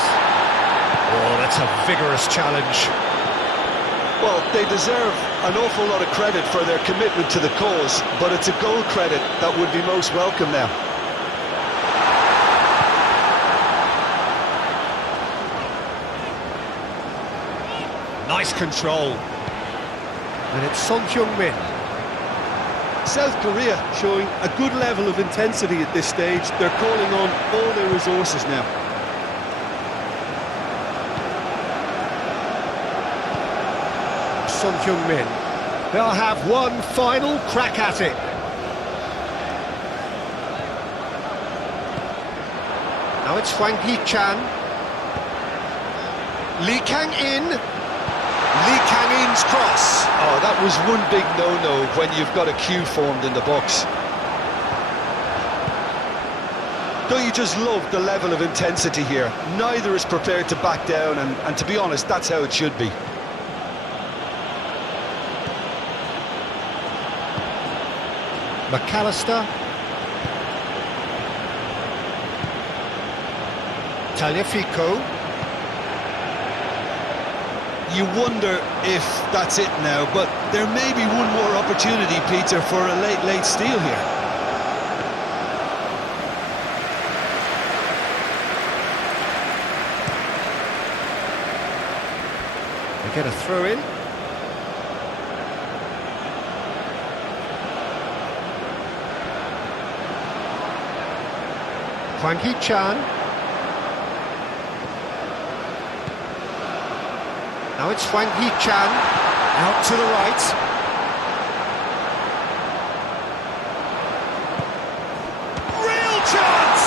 Oh, that's a vigorous challenge. Well, they deserve an awful lot of credit for their commitment to the cause, but it's a goal credit that would be most welcome now. Nice control. And it's Son Heung-min. South Korea showing a good level of intensity at this stage. They're calling on all their resources now. Son Heung-min. They'll have one final crack at it. Now it's Hwang Hee-chan. Lee Kang-in. Lee Kang-in's cross. Oh, that was one big no-no when you've got a queue formed in the box. Don't you just love the level of intensity here? Neither is prepared to back down, and to be honest, that's how it should be. McAllister. Tagliafico. You wonder if that's it now, but there may be one more opportunity, Peter, for a late steal here. They get a throw in. Hwang Hee-chan. Now it's Hwang Hee-chan, out to the right. Real chance!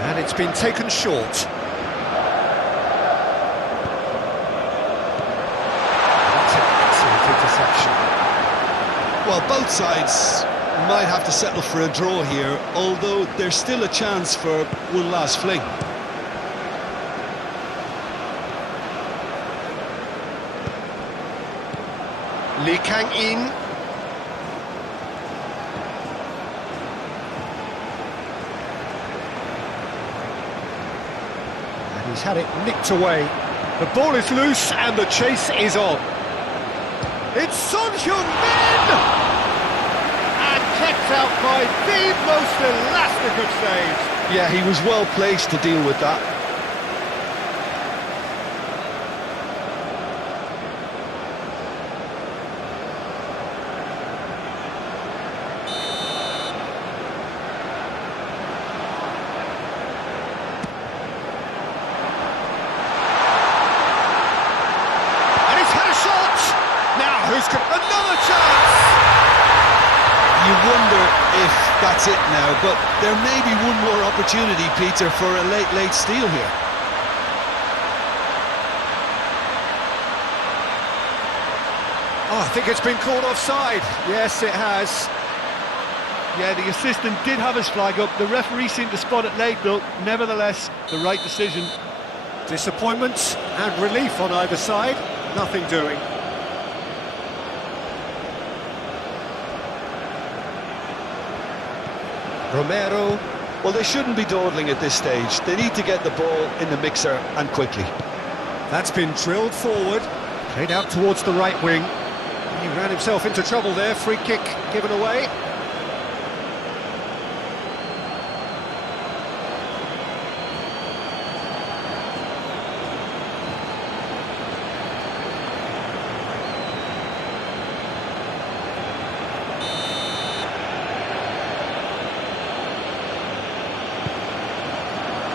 And it's been taken short. That's an excellent interception. Well, both sides might have to settle for a draw here, although there's still a chance for one last fling. Lee Kang-in. He's had it nicked away. The ball is loose and the chase is on. It's Son Heung-min! And kept out by the most elastic of saves. Yeah, he was well placed to deal with that. that's it now, but there may be one more opportunity, Peter, for a late steal here. Oh, I think it's been called offside. Yes, it has. Yeah, the assistant did have his flag up. The referee seemed to spot it late, though. Nevertheless, the right decision. Disappointment and relief on either side. Nothing doing. Romero. Well, they shouldn't be dawdling at this stage. They need to get the ball in the mixer and quickly. That's been drilled forward. Played out towards the right wing. He ran himself into trouble there. Free kick given away.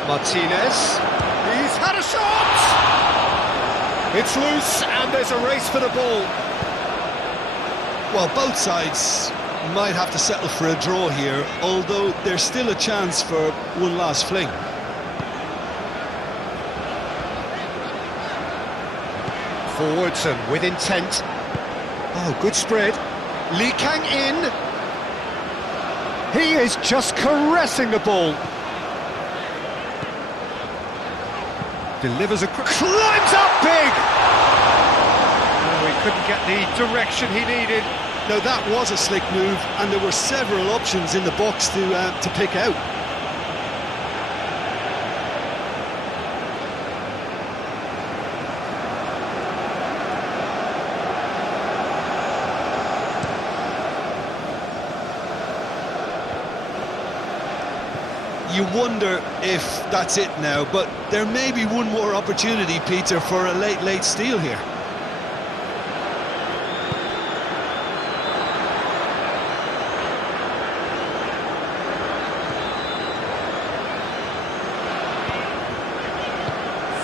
Martinez, he's had a shot! It's loose and there's a race for the ball. Well, both sides might have to settle for a draw here, although there's still a chance for one last fling. Forwards and with intent. Oh, good spread. Lee Kang in. He is just caressing the ball. Delivers a climbs up big! Oh, he couldn't get the direction he needed. Now that was a slick move, and there were several options in the box to pick out. You wonder if that's it now, but there may be one more opportunity, Peter, for a late steal here.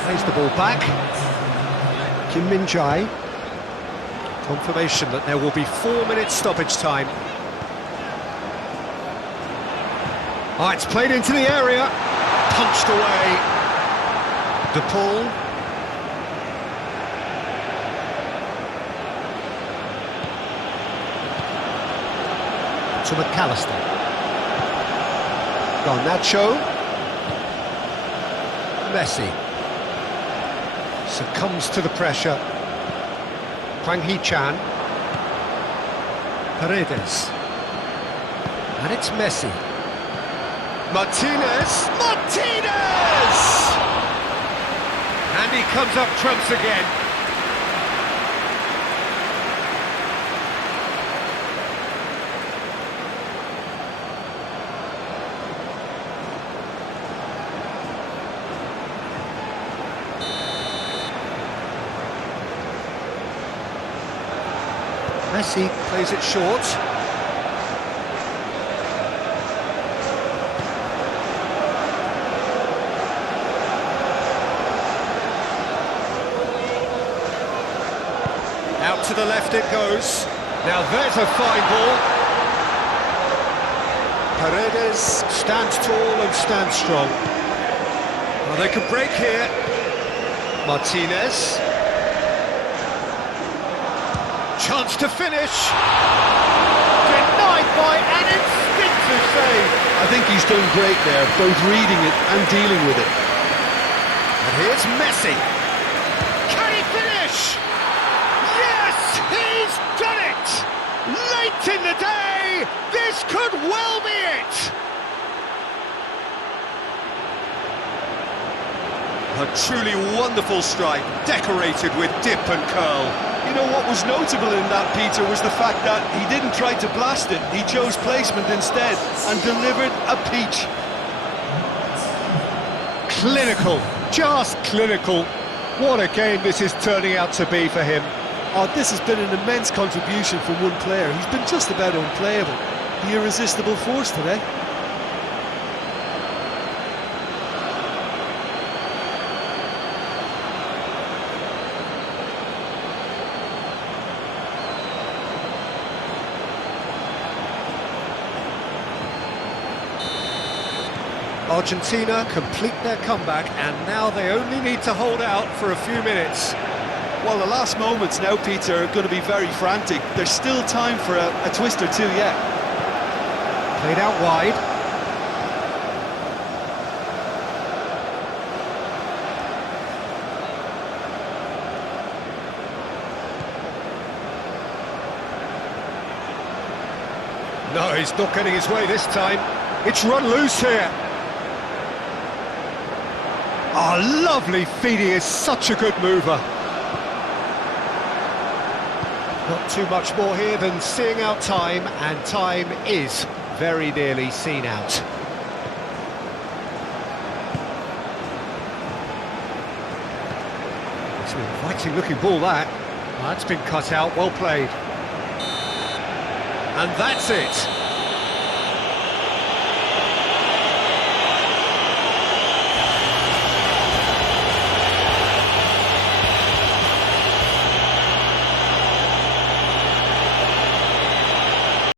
Plays the ball back. Kim Min-jae. Confirmation that there will be 4 minutes stoppage time. Oh, it's played into the area. Punched away. De Paul. To McAllister. Garnacho. Messi. Succumbs to the pressure. Hwang Hee-chan. Paredes. And it's Messi. Martinez! Martinez! And he comes up trumps again. Messi plays it short. Out to the left it goes. Now there's a fine ball. Paredes stands tall and stands strong. Well, they could break here. Martinez. Chance to finish. Denied by an instinctive save. I think he's done great there, both reading it and dealing with it. And here's Messi. Can he finish? Yes, he's done it! Late in the day, this could well be it! A truly wonderful strike, decorated with dip and curl. You know what was notable in that, Peter, was the fact that he didn't try to blast it. He chose placement instead and delivered a peach. Clinical, just clinical. What a game this is turning out to be for him. Oh, this has been an immense contribution from one player. He's been just about unplayable. The irresistible force today. Argentina complete their comeback, and now they only need to hold out for a few minutes. Well, the last moments now, Peter, are going to be very frantic. There's still time for a twist or two yet. Played out wide. No, he's not getting his way this time. It's run loose here. Oh, lovely feed. He is such a good mover. Not too much more here than seeing out time, and time is very nearly seen out. It's an inviting looking ball, that. That's been cut out, well played. And that's it.